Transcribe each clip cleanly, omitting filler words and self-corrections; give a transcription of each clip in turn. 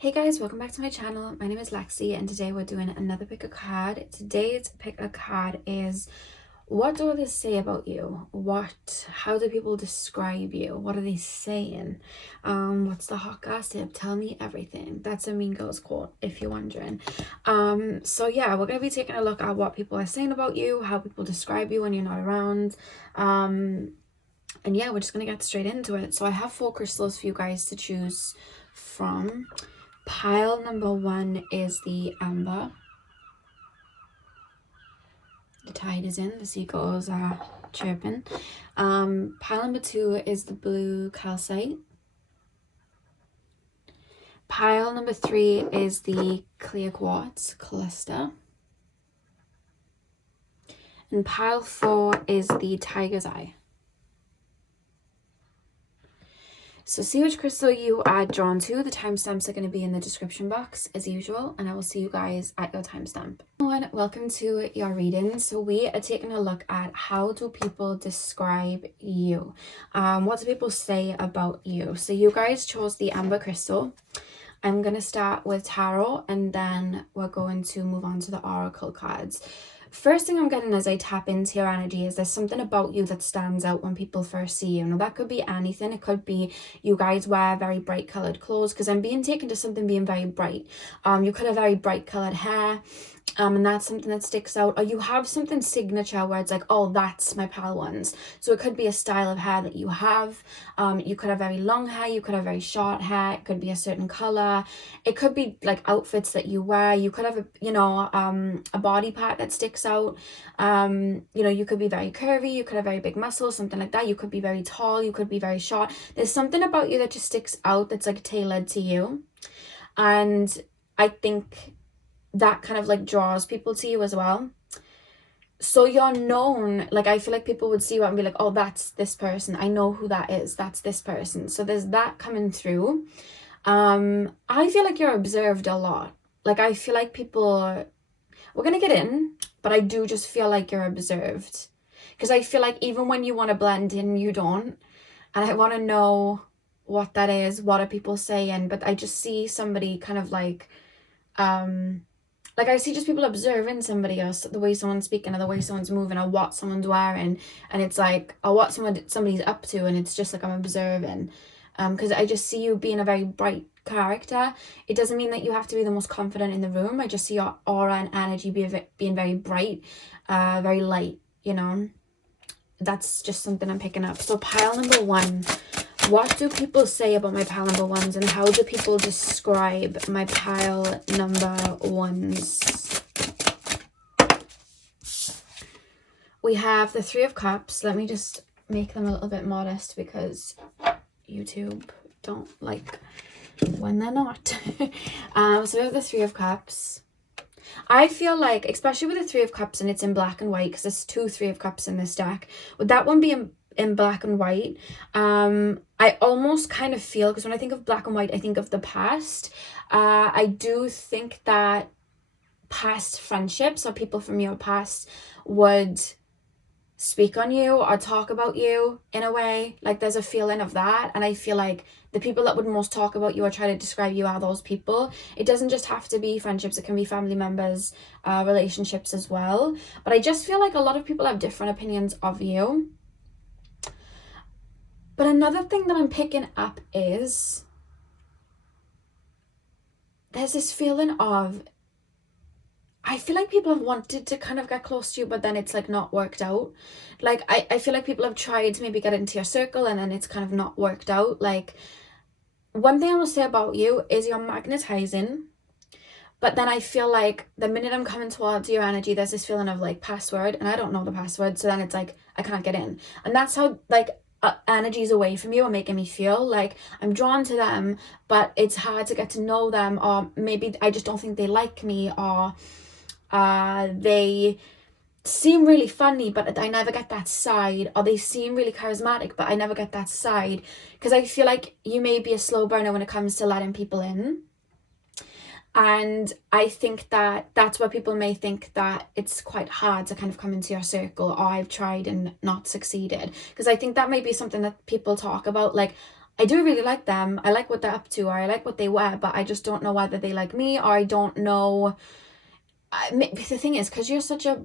Hey guys, welcome back to my channel. My name is Lexi and today we're doing another pick a card. Today's pick a card is, what do others say about you? How do people describe you? What are they saying? What's the hot gossip? Tell me everything. That's a Mean Girls quote, if you're wondering. So yeah, we're gonna be taking a look at what people are saying about you, how people describe you when you're not around. And yeah, we're just gonna get straight into it. So I have 4 crystals for you guys to choose from. Pile number 1 is the amber. The tide is in, the seagulls are chirping. Pile number 2 is the blue calcite. Pile number 3 is the clear quartz cluster. And pile 4 is the tiger's eye. So see which crystal you are drawn to. The timestamps are going to be in the description box as usual, and I will see you guys at your timestamp. Welcome to your reading. So we are taking a look at, how do people describe you? What do people say about you? So you guys chose the amber crystal. I'm going to start with tarot and then we're going to move on to the oracle cards. First thing I'm getting as I tap into your energy is there's something about you that stands out when people first see you. Now that could be anything. It could be you guys wear very bright colored clothes, because I'm being taken to something being very bright. You could have very bright colored hair. And that's something that sticks out. Or you have something signature where it's like, oh, that's my pal ones. So it could be a style of hair that you have. You could have very long hair, you could have very short hair, it could be a certain color. It could be like outfits that you wear. You could have a body part that sticks out. You could be very curvy, you could have very big muscles, something like that. You could be very tall, you could be very short. There's something about you that just sticks out that's like tailored to you. And I think that kind of like draws people to you as well. So you're known, like I feel like people would see you and be like, oh, that's this person, I know who that is, that's this person. So there's that coming through. I feel like you're observed a lot. Like I feel like people, we're gonna get in, but I do just feel like you're observed, because I feel like even when you want to blend in, you don't. And I want to know what that is, what are people saying. But I just see somebody kind of like I see just people observing somebody else, the way someone's speaking or the way someone's moving or what someone's wearing, and it's like, or what somebody's up to, and it's just like I'm observing. Because I just see you being a very bright character. It doesn't mean that you have to be the most confident in the room. I just see your aura and energy being very bright, very light, That's just something I'm picking up. So pile number 1. What do people say about my pile number 1s, and how do people describe my pile number 1s? We have the 3 of Cups. Let me just make them a little bit modest because YouTube don't like when they're not. So we have the 3 of Cups. I feel like, especially with the 3 of Cups and it's in black and white, because there's 2 3 of Cups in this deck, would that one be in black and white? I almost kind of feel, because when I think of black and white, I think of the past. I do think that past friendships or people from your past would speak on you or talk about you in a way. Like there's a feeling of that, and I feel like the people that would most talk about you or try to describe you are those people. It doesn't just have to be friendships, it can be family members, relationships as well. But I just feel like a lot of people have different opinions of you. But another thing that I'm picking up is there's this feeling of, I feel like people have wanted to kind of get close to you, but then it's like not worked out. Like I feel like people have tried to maybe get into your circle and then it's kind of not worked out. Like one thing I will say about you is you're magnetizing, but then I feel like the minute I'm coming towards your energy, there's this feeling of like password, and I don't know the password, so then it's like I can't get in. And that's how like energies away from you are making me feel. Like I'm drawn to them, but it's hard to get to know them, or maybe I just don't think they like me, or they seem really funny but I never get that side, or they seem really charismatic but I never get that side, because I feel like you may be a slow burner when it comes to letting people in. And I think that that's where people may think that it's quite hard to kind of come into your circle, or I've tried and not succeeded, because I think that may be something that people talk about, like I do really like them. I like what they're up to, or I like what they wear, but I just don't know whether they like me, or I don't know. The thing is, because you're such a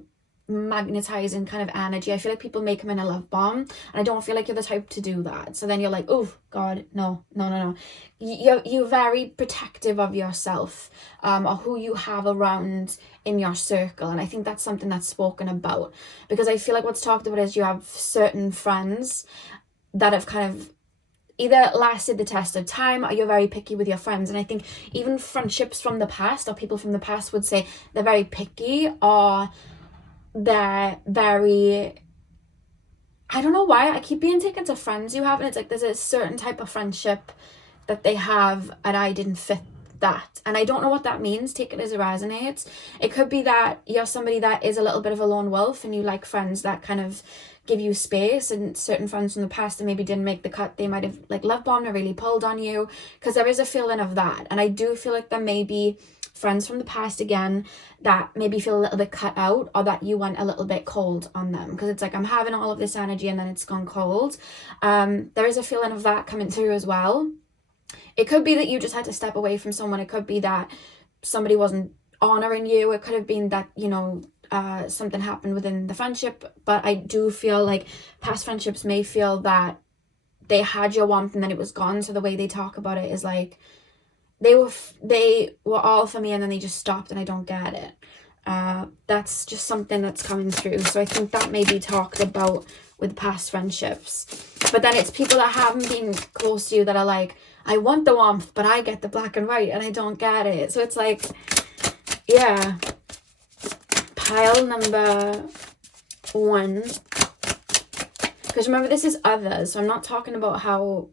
magnetizing kind of energy, I feel like people make them in a love bomb, and I don't feel like you're the type to do that. So then you're like, oh God, no. You're very protective of yourself, or who you have around in your circle, and I think that's something that's spoken about, because I feel like what's talked about is you have certain friends that have kind of either lasted the test of time, or you're very picky with your friends. And I think even friendships from the past, or people from the past, would say they're very picky, or they're very, I don't know why I keep being taken to friends you have, and it's like there's a certain type of friendship that they have and I didn't fit that, and I don't know what that means. Take it as it resonates. It could be that you're somebody that is a little bit of a lone wolf, and you like friends that kind of give you space, and certain friends from the past that maybe didn't make the cut, they might have like love bombed or really pulled on you, because there is a feeling of that. And I do feel like there may be friends from the past again that maybe feel a little bit cut out, or that you went a little bit cold on them, because it's like I'm having all of this energy and then it's gone cold. There is a feeling of that coming through as well. It could be that you just had to step away from someone. It could be that somebody wasn't honoring you. It could have been that, you know, something happened within the friendship. But I do feel like past friendships may feel that they had your warmth and then it was gone. So the way they talk about it is like they were all for me and then they just stopped, and I don't get it. That's just something that's coming through. So I think that may be talked about with past friendships. But then it's people that haven't been close to you that are like, I want the warmth, but I get the black and white and I don't get it. So it's like, yeah. Pile number 1. Because remember, this is others. So I'm not talking about how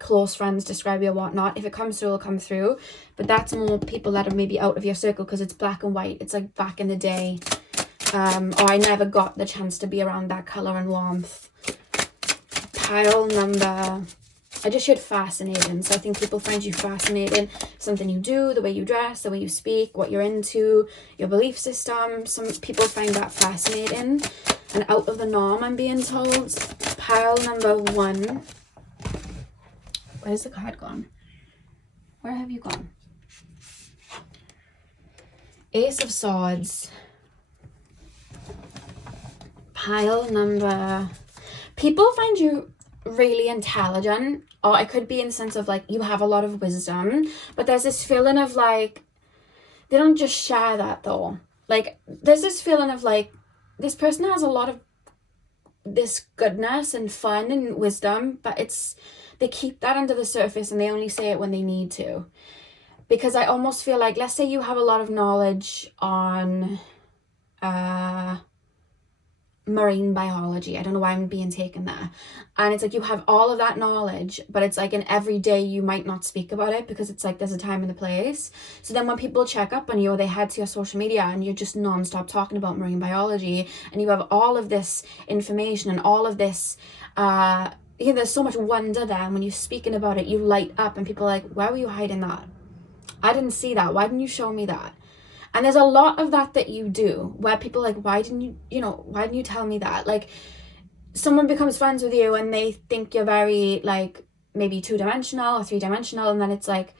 close friends describe you or whatnot. If it comes through, it'll come through. But that's more people that are maybe out of your circle, because it's black and white. It's like back in the day. Or I never got the chance to be around that colour and warmth. Pile number... I just shared fascinating. So I think people find you fascinating. Something you do, the way you dress, the way you speak, what you're into, your belief system. Some people find that fascinating and out of the norm, I'm being told. Pile number 1. Where's the card gone? Where have you gone? Ace of Swords. Pile number... People find you really intelligent, or it could be in the sense of like you have a lot of wisdom, but there's this feeling of like they don't just share that though. Like there's this feeling of like this person has a lot of this goodness and fun and wisdom, but they keep that under the surface and they only say it when they need to. Because I almost feel like, let's say you have a lot of knowledge on marine biology. I don't know why I'm being taken there. And it's like you have all of that knowledge, but it's like in every day you might not speak about it, because it's like there's a time and a place. So then when people check up on you, or they head to your social media and you're just non-stop talking about marine biology, and you have all of this information and all of this there's so much wonder there, and when you're speaking about it you light up, and people are like, where were you hiding that? I didn't see that. Why didn't you show me that? And there's a lot of that you do where people are like, why didn't you tell me that? Like someone becomes friends with you and they think you're very like maybe 2-dimensional or 3-dimensional, and then it's like,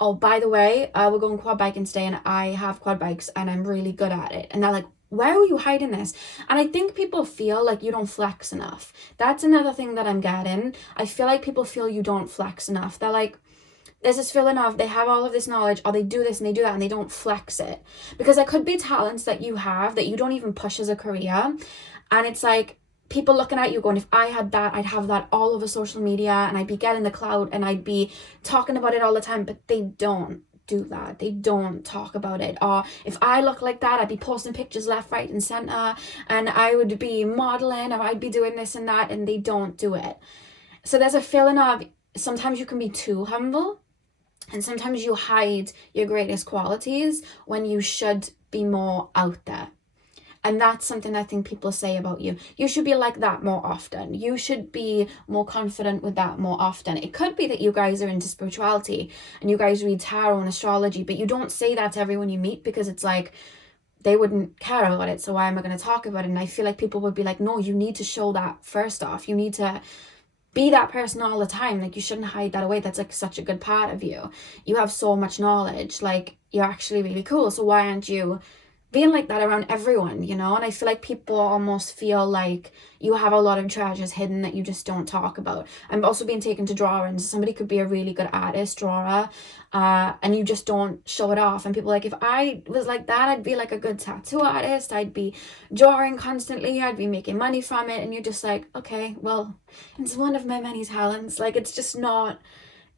oh, by the way, we're going quad biking today and I have quad bikes and I'm really good at it. And they're like, where are you hiding this? And I think people feel like you don't flex enough. That's another thing that I'm getting. I feel like people feel you don't flex enough. They're like, there's this feeling of they have all of this knowledge, or they do this and they do that and they don't flex it. Because there could be talents that you have that you don't even push as a career. And it's like people looking at you going, if I had that, I'd have that all over social media and I'd be getting the clout and I'd be talking about it all the time. But they don't do that. They don't talk about it. Or if I look like that, I'd be posting pictures left, right and center, and I would be modeling, or I'd be doing this and that, and they don't do it. So there's a feeling of sometimes you can be too humble. And sometimes you hide your greatest qualities when you should be more out there. And that's something I think people say about you. You should be like that more often. You should be more confident with that more often. It could be that you guys are into spirituality and you guys read tarot and astrology, but you don't say that to everyone you meet, because it's like they wouldn't care about it. So why am I going to talk about it? And I feel like people would be like, no, you need to show that first off. You need to be that person all the time. Like, you shouldn't hide that away. That's like such a good part of you. You have so much knowledge. Like, you're actually really cool. So why aren't you being like that around everyone, you know? And I feel like people almost feel like you have a lot of treasures hidden that you just don't talk about. I'm also being taken to drawing. Somebody could be a really good artist, drawer, and you just don't show it off. And people are like, if I was like that, I'd be like a good tattoo artist. I'd be drawing constantly. I'd be making money from it. And you're just like, okay, well, it's one of my many talents. Like, it's just not,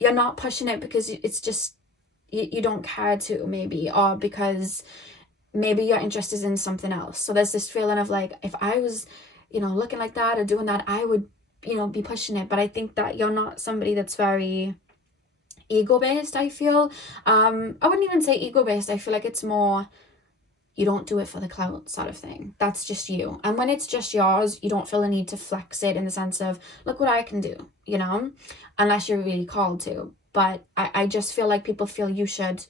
you're not pushing it because it's just, you don't care to, maybe, or because maybe your interest is in something else. So there's this feeling of like, if I was, you know, looking like that or doing that, I would, you know, be pushing it. But I think that you're not somebody that's very ego-based, I feel. I wouldn't even say ego-based. I feel like it's more, you don't do it for the clout sort of thing. That's just you. And when it's just yours, you don't feel the need to flex it in the sense of, look what I can do, you know, unless you're really called to. But I just feel like people feel you should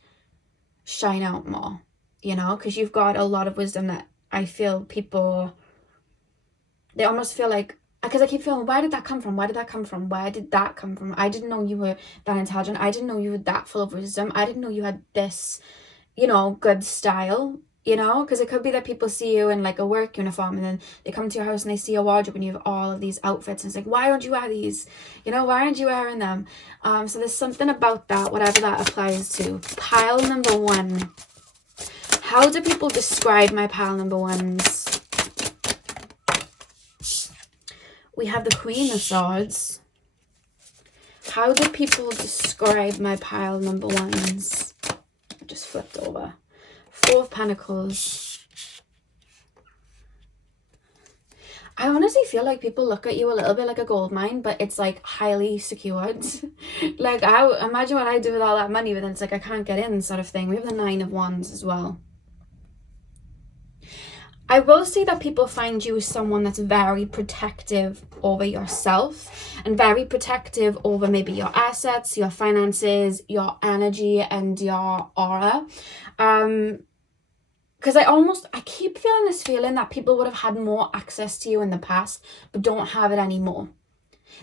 shine out more, you know, because you've got a lot of wisdom that I feel people, they almost feel like, because I keep feeling, where did that come from? Where did that come from? Where did that come from? I didn't know you were that intelligent. I didn't know you were that full of wisdom. I didn't know you had this, you know, good style, you know, because it could be that people see you in like a work uniform and then they come to your house and they see your wardrobe and you have all of these outfits and it's like, why don't you wear these? You know, why aren't you wearing them? So there's something about that, whatever that applies to. Pile number one. How do people describe my pile number ones? We have the Queen of Swords. How do people describe my pile number ones? I just flipped over. Four of Pentacles. I honestly feel like people look at you a little bit like a gold mine, but it's like highly secured. Like, I imagine what I do with all that money, but then it's like I can't get in sort of thing. We have the Nine of Wands as well. I will say that people find you as someone that's very protective over yourself and very protective over maybe your assets, your finances, your energy, and your aura. Because I keep feeling this feeling that people would have had more access to you in the past, but don't have it anymore.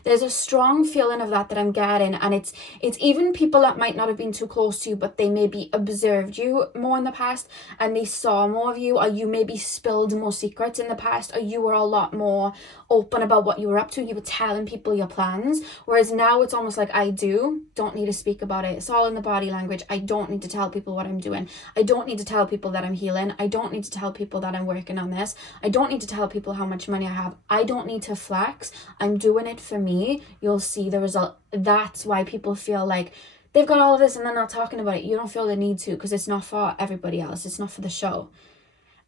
There's a strong feeling of that I'm getting, and it's even people that might not have been too close to you, but they maybe observed you more in the past and they saw more of you, or you maybe spilled more secrets in the past, or you were a lot more open about what you were up to. You were telling people your plans, whereas now it's almost like don't need to speak about it. It's all in the body language. I don't need to tell people what I'm doing. I don't need to tell people that I'm healing. I don't need to tell people that I'm working on this. I don't need to tell people how much money I have. I don't need to flex. I'm doing it for me. You'll see the result. That's why people feel like they've got all of this and they're not talking about it. You don't feel the need to, because it's not for everybody else. It's not for the show.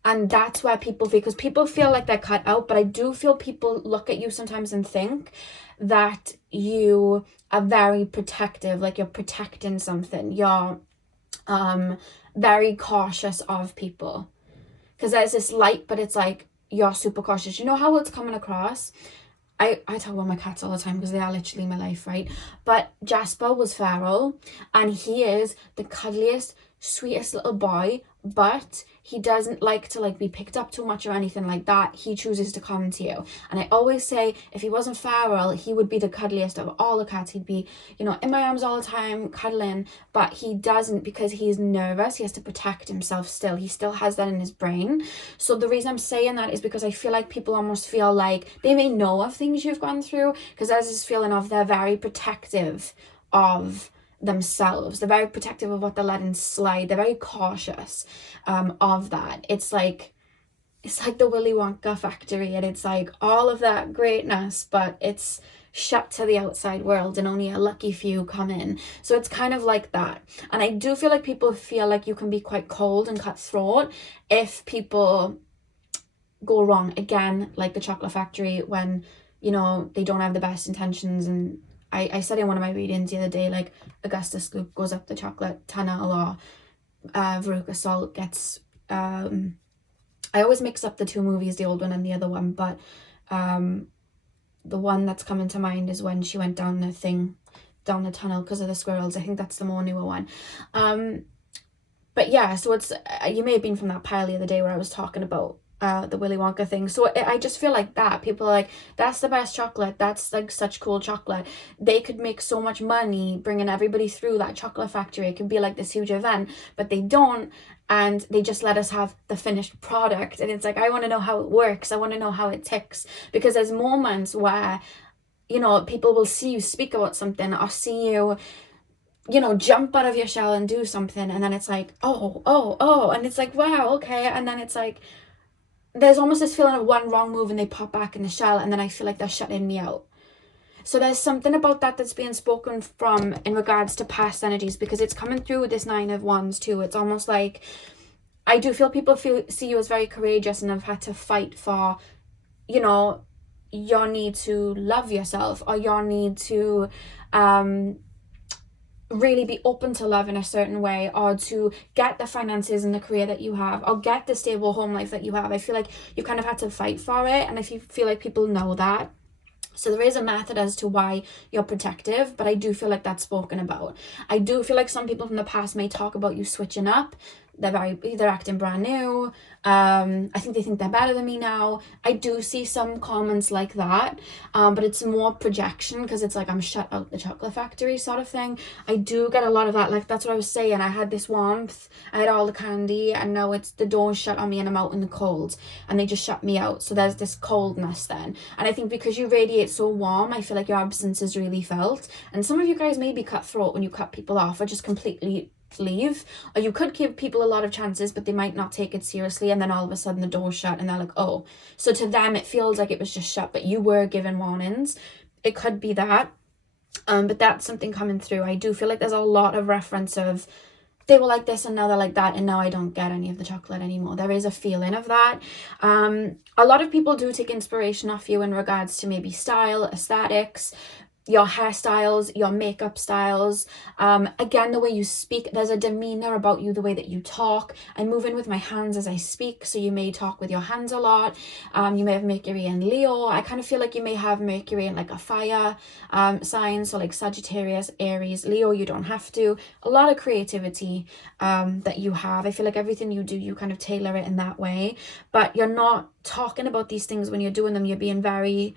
And that's why people feel, because people feel like they're cut out, but I do feel people look at you sometimes and think that you are very protective, like you're protecting something. You're very cautious of people. Because there's this light, but it's like you're super cautious. You know how it's coming across? I talk about my cats all the time because they are literally my life, right? But Jasper was feral, and he is the cuddliest, sweetest little boy, but he doesn't like to be picked up too much or anything like that. He chooses to come to you. And I always say, if he wasn't feral, he would be the cuddliest of all the cats. He'd be, you know, in my arms all the time, cuddling, but he doesn't, because he's nervous. He has to protect himself still. He still has that in his brain. So the reason I'm saying that is because I feel like people almost feel like they may know of things you've gone through, because there's this feeling of they're very protective of themselves. They're very protective of what they're letting slide. They're very cautious of that. It's like the Willy Wonka factory, and it's like all of that greatness, but it's shut to the outside world and only a lucky few come in. So it's kind of like that. And I do feel like people feel like you can be quite cold and cutthroat if people go wrong. Again, like the chocolate factory, when, you know, they don't have the best intentions. And I said in one of my readings the other day, like, Augustus Gloop goes up the chocolate tunnel, or Veruca Salt gets, I always mix up the two movies, the old one and the other one, but the one that's coming to mind is when she went down the tunnel because of the squirrels. I think that's the more newer one. But yeah, so it's, you may have been from that pile the other day where I was talking about the Willy Wonka thing. So I just feel like that people are like, that's the best chocolate, that's like such cool chocolate. They could make so much money bringing everybody through that chocolate factory. It could be like this huge event, but they don't, and they just let us have the finished product. And it's like, I want to know how it works, I want to know how it ticks, because there's moments where, you know, people will see you speak about something or see you, you know, jump out of your shell and do something, and then it's like, oh, and it's like, wow, okay. And then it's like, there's almost this feeling of one wrong move and they pop back in the shell, and then I feel like they're shutting me out. So there's something about that that's being spoken from in regards to past energies, because it's coming through with this 9 of Wands too. It's almost like, I do feel people see you as very courageous and have had to fight for, you know, your need to love yourself, or your need to really be open to love in a certain way, or to get the finances and the career that you have, or get the stable home life that you have. I feel like you kind of had to fight for it, and I feel like people know that. So there is a method as to why you're protective, but I do feel like that's spoken about. I do feel like some people from the past may talk about you switching up. They're acting brand new. I think they're better than me now. I do see some comments like that, but it's more projection, because it's like, I'm shut out the chocolate factory sort of thing. I do get a lot of that. Like, that's what I was saying. I had this warmth, I had all the candy, and now it's the door's shut on me and I'm out in the cold, and they just shut me out. So there's this coldness then. And I think because you radiate so warm, I feel like your absence is really felt. And some of you guys may be cutthroat when you cut people off, or just completely leave, or you could give people a lot of chances, but they might not take it seriously, and then all of a sudden the door's shut and they're like, oh. So to them it feels like it was just shut, but you were given warnings. It could be that, but that's something coming through. I do feel like there's a lot of reference of, they were like this and now they're like that, and now I don't get any of the chocolate anymore. There is a feeling of that. A lot of people do take inspiration off you in regards to maybe style, aesthetics, your hairstyles, your makeup styles, again, the way you speak. There's a demeanor about you, the way that you talk. I move in with my hands as I speak, so you may talk with your hands a lot. You may have Mercury and Leo. I kind of feel like you may have Mercury in like a fire sign, so like Sagittarius, Aries, Leo. You don't have to. A lot of creativity that you have. I feel like everything you do, you kind of tailor it in that way, but you're not talking about these things when you're doing them. You're being very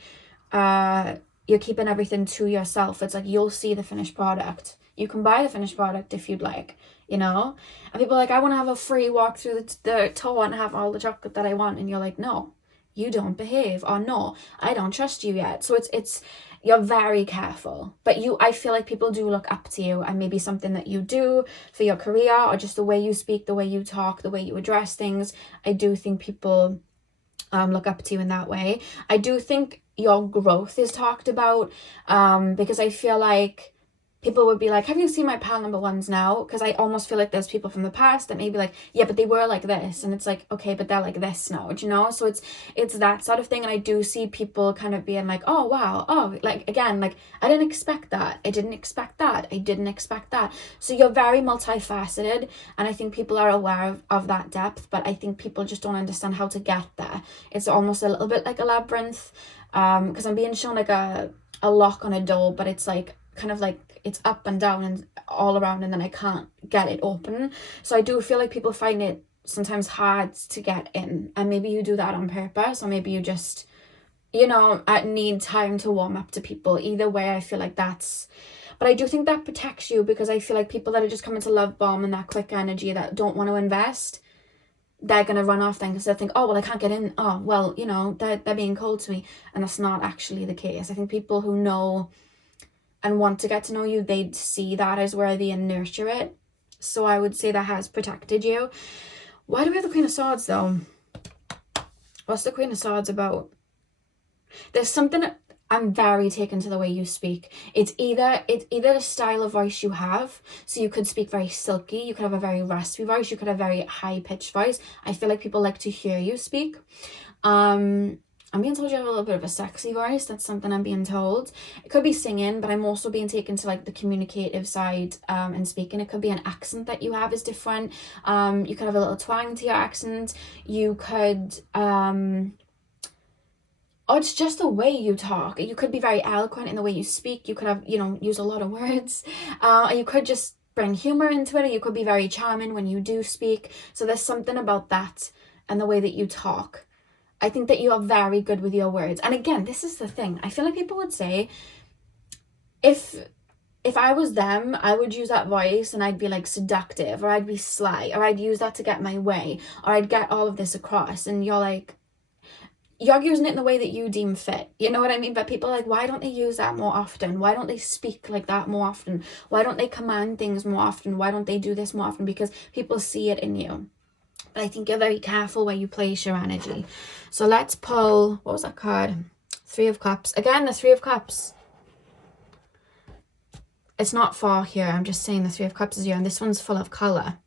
you're keeping everything to yourself. It's like, you'll see the finished product. You can buy the finished product if you'd like, you know? And people are like, I want to have a free walk through the tour and have all the chocolate that I want. And you're like, no, you don't behave. Or no, I don't trust you yet. So it's you're very careful. But I feel like people do look up to you, and maybe something that you do for your career, or just the way you speak, the way you talk, the way you address things. I do think people look up to you in that way. I do think your growth is talked about, because I feel like people would be like, have you seen my pal number ones now? Because I almost feel like there's people from the past that may be like, yeah, but they were like this, and it's like, okay, but they're like this now, do you know? So it's that sort of thing. And I do see people kind of being like, oh wow, oh, like, again, like, I didn't expect that, I didn't expect that, I didn't expect that. So you're very multifaceted, and I think people are aware of that depth, but I think people just don't understand how to get there. It's almost a little bit like a labyrinth, because I'm being shown like a lock on a door, but it's like kind of like it's up and down and all around, and then I can't get it open. So I do feel like people find it sometimes hard to get in, and maybe you do that on purpose, or maybe you just, you know, need time to warm up to people. Either way, I feel like that's, but I do think that protects you, because I feel like people that are just coming to love bomb and that quick energy, that don't want to invest, they're going to run off then, because they think, oh, well, I can't get in. Oh, well, you know, they're being cold to me. And that's not actually the case. I think people who know and want to get to know you, they'd see that as worthy and nurture it. So I would say that has protected you. Why do we have the Queen of Swords, though? What's the Queen of Swords about? There's something... I'm very taken to the way you speak. It's either the style of voice you have, so you could speak very silky, you could have a very raspy voice, you could have a very high-pitched voice. I feel like people like to hear you speak. I'm being told you have a little bit of a sexy voice. That's something I'm being told. It could be singing, but I'm also being taken to like the communicative side and speaking. It could be an accent that you have is different. You could have a little twang to your accent. You could... or it's just the way you talk. You could be very eloquent in the way you speak. You could have, you know, use a lot of words. You could just bring humor into it, or you could be very charming when you do speak. So there's something about that and the way that you talk I think that you are very good with your words. And again, this is the thing. I feel like people would say, if I was them, I would use that voice and I'd be like seductive, or I'd be sly, or I'd use that to get my way, or I'd get all of this across. And you're like, you're using it in the way that you deem fit. You know what I mean? But people are like, why don't they use that more often? Why don't they speak like that more often? Why don't they command things more often? Why don't they do this more often? Because people see it in you. But I think you're very careful where you place your energy. So let's pull, what was that card? Three of Cups. Again, the Three of Cups. It's not far here. I'm just saying the Three of Cups is here, and this one's full of color.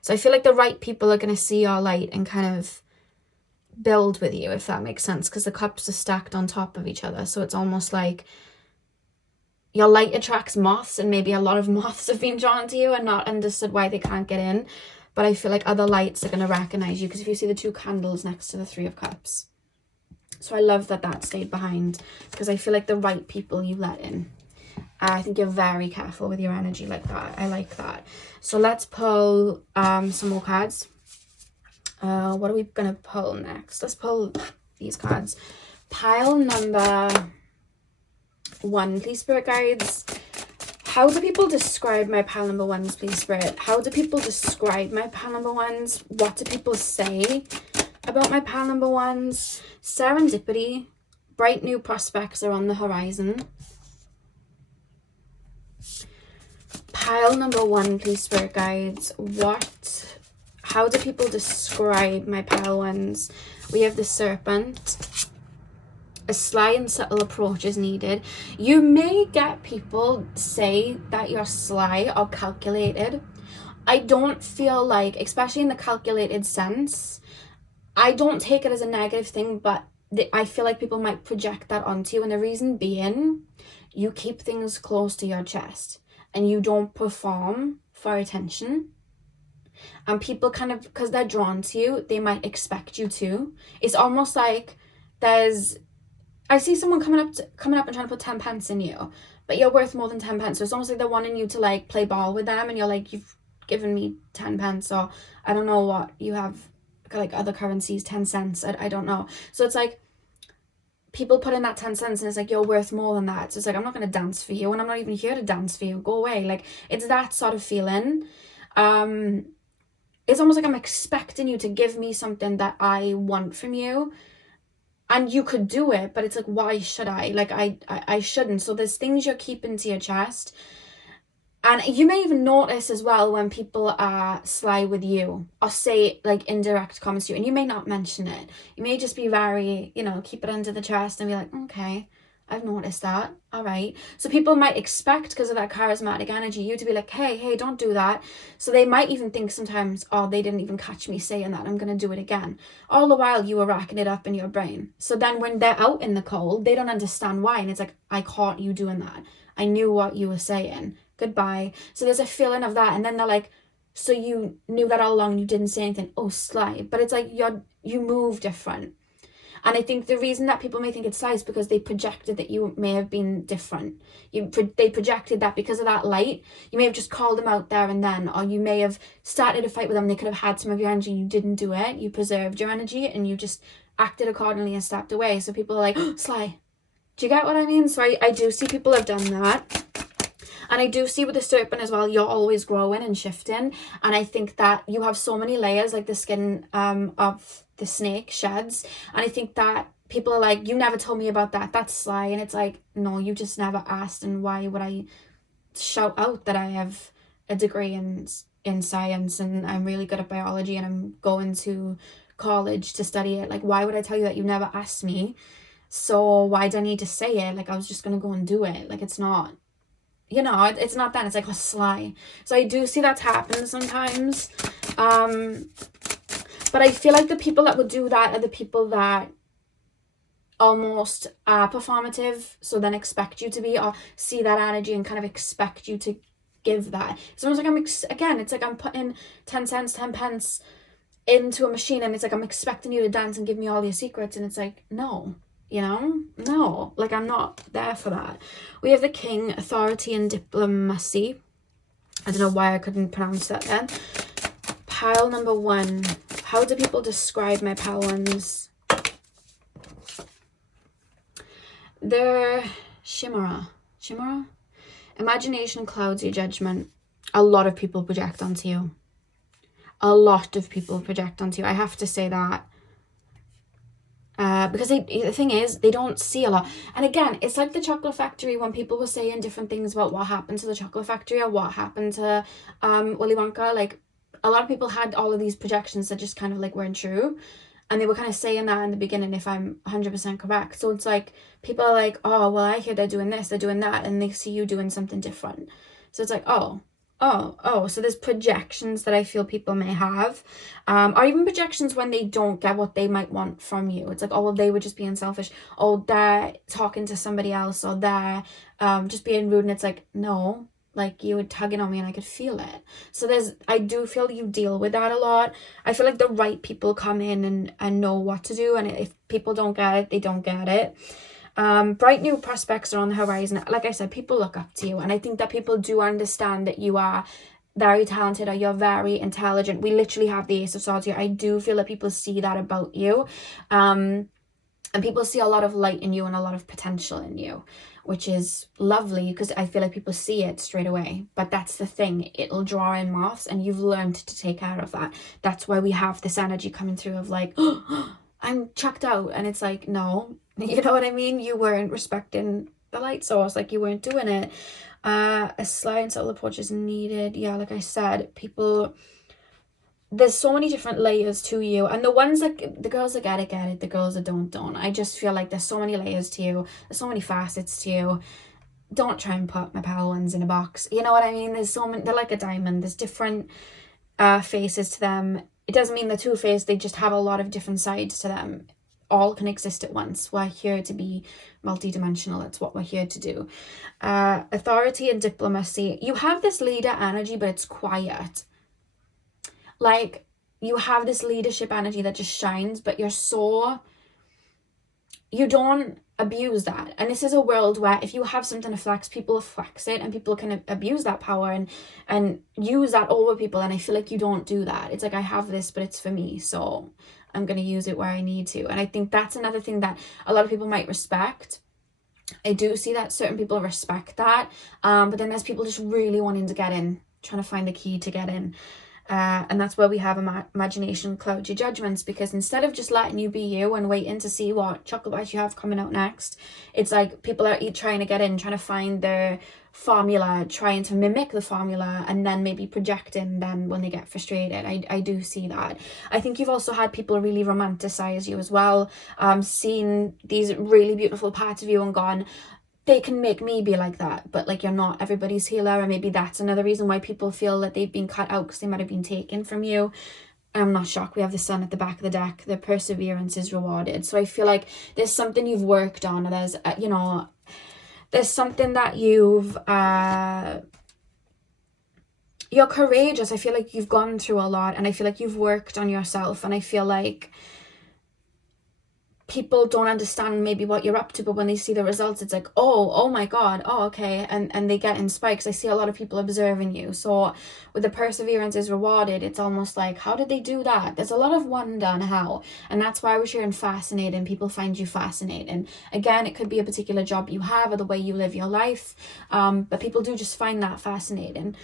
So I feel like the right people are going to see your light and kind of build with you, if that makes sense, because the cups are stacked on top of each other. So it's almost like your light attracts moths, and maybe a lot of moths have been drawn to you and not understood why they can't get in. But I feel like other lights are going to recognize you, because if you see the two candles next to the Three of Cups. So I love that that stayed behind, because I feel like the right people you let in. I think you're very careful with your energy like that. I like that. So let's pull some more cards. What are we going to pull next? Let's pull these cards. Pile number 1, please, Spirit Guides. How do people describe my pile number 1s, please, Spirit? How do people describe my pile number 1s? What do people say about my pile number 1s? Serendipity. Bright new prospects are on the horizon. Pile number 1, please, Spirit Guides. How do people describe my pile 1s? We have the Serpent. A sly and subtle approach is needed. You may get people say that you're sly or calculated. I don't feel like, especially in the calculated sense, I don't take it as a negative thing, but I feel like people might project that onto you. And the reason being, you keep things close to your chest and you don't perform for attention. And people kind of, because they're drawn to you, they might expect you to. It's almost like I see someone coming up and trying to put 10 pence in you, but you're worth more than 10 pence. So it's almost like they're wanting you to like play ball with them, and you're like, you've given me 10 pence, or I don't know what you have, like other currencies, 10 cents. I don't know. So it's like people put in that 10 cents and it's like, you're worth more than that. So it's like, I'm not going to dance for you, and I'm not even here to dance for you. Go away. Like, it's that sort of feeling. It's almost like I'm expecting you to give me something that I want from you. And you could do it, but it's like, why should I? Like, I shouldn't. So there's things you're keeping to your chest. And you may even notice as well when people are sly with you or say like indirect comments to you, and you may not mention it. You may just be very, keep it under the chest and be like, okay, I've noticed that. All right. So people might expect, because of that charismatic energy, you to be like, hey, don't do that. So they might even think sometimes, oh, they didn't even catch me saying that, I'm going to do it again. All the while you were racking it up in your brain. So then when they're out in the cold, they don't understand why. And it's like, I caught you doing that. I knew what you were saying. Goodbye. So there's a feeling of that. And then they're like, so you knew that all along and you didn't say anything. Oh, sly. But it's like you move different. And I think the reason that people may think it's sly is because they projected that you may have been different. They projected that because of that light. You may have just called them out there and then, or you may have started a fight with them. They could have had some of your energy and you didn't do it. You preserved your energy and you just acted accordingly and stepped away. So people are like, oh, sly. Do you get what I mean? So I do see people have done that. And I do see with the Serpent as well, you're always growing and shifting. And I think that you have so many layers, like the skin of the snake sheds. And I think that people are like, you never told me about that. That's sly. And it's like, no, you just never asked. And why would I shout out that I have a degree in science and I'm really good at biology and I'm going to college to study it? Like, why would I tell you that? You never asked me. So why do I need to say it? Like, I was just going to go and do it. Like, it's not. It's not that. It's like a sly. So I do see that's happening sometimes. But I feel like the people that would do that are the people that almost are performative, so then expect you to be, or see that energy and kind of expect you to give that. It's almost like it's like I'm putting 10 cents, 10 pence into a machine, and it's like I'm expecting you to dance and give me all your secrets, and it's like, no. No, like I'm not there for that. We have the King, authority and diplomacy. I don't know why I couldn't pronounce that then. Pile number 1. How do people describe my pile 1s? The Chimera. Imagination clouds your judgment. A lot of people project onto you. A lot of people project onto you. I have to say that. Because the thing is, they don't see a lot. And again, it's like the chocolate factory, when people were saying different things about what happened to the chocolate factory or what happened to Willy Wonka. Like, a lot of people had all of these projections that just kind of like weren't true. And they were kind of saying that in the beginning, if I'm 100% correct. So it's like, people are like, oh, well, I hear they're doing this, they're doing that, and they see you doing something different. So it's like, oh, so there's projections that I feel people may have, or even projections when they don't get what they might want from you. It's like, oh, well, they were just being selfish, oh, they're talking to somebody else, or they're just being rude. And it's like, no, like, you were tugging on me and I could feel it. So I do feel you deal with that a lot. I feel like the right people come in and know what to do, and if people don't get it, they don't get it. Bright new prospects are on the horizon. Like I said, people look up to you, and I think that people do understand that you are very talented, or you're very intelligent. We literally have the Ace of Swords here. I do feel that people see that about you, and people see a lot of light in you and a lot of potential in you, which is lovely, because I feel like people see it straight away. But that's the thing, it'll draw in moths, and you've learned to take care of that. That's why we have this energy coming through of like, oh, I'm chucked out. And it's like, no, you know what I mean? You weren't respecting the light source, like, you weren't doing it. A sly and subtle approach is needed. Yeah, like I said, people, there's so many different layers to you, and the ones that the girls that get it, the girls that don't. I just feel like there's so many layers to you, there's so many facets to you. Don't try and put my power ones in a box, you know what I mean? There's so many, they're like a diamond, there's different faces to them. It doesn't mean they're two-faced, they just have a lot of different sides to them. All can exist at once. We're here to be multi-dimensional. It's what we're here to do. Authority and diplomacy. You have this leader energy, but it's quiet. Like, you have this leadership energy that just shines, but you don't abuse that. And this is a world where if you have something to flex, people flex it, and people can abuse that power and use that over people. And I feel like you don't do that. It's like, I have this, but it's for me, so I'm going to use it where I need to. And I think that's another thing that a lot of people might respect. I do see that certain people respect that, but then there's people just really wanting to get in, trying to find the key to get in. And that's where we have imagination cloud your judgments, because instead of just letting you be you and waiting to see what chocolate bars you have coming out next, it's like people are trying to get in, trying to find their formula, trying to mimic the formula, and then maybe projecting then when they get frustrated. I do see that. I think you've also had people really romanticize you as well, seen these really beautiful parts of you and gone, they can make me be like that, but like, you're not everybody's healer. And maybe that's another reason why people feel that they've been cut out, because they might have been taken from you. I'm not shocked. We have the sun at the back of the deck. The perseverance is rewarded. So I feel like there's something you've worked on, or there's there's something that you're courageous. I feel like you've gone through a lot, and I feel like you've worked on yourself, and I feel like people don't understand maybe what you're up to, but when they see the results, it's like, oh my god, oh okay, and they get inspired, because I see a lot of people observing you. So with the perseverance is rewarded, it's almost like, how did they do that? There's a lot of wonder on how, and that's why we're sharing fascinating. People find you fascinating. Again, it could be a particular job you have or the way you live your life, but people do just find that fascinating.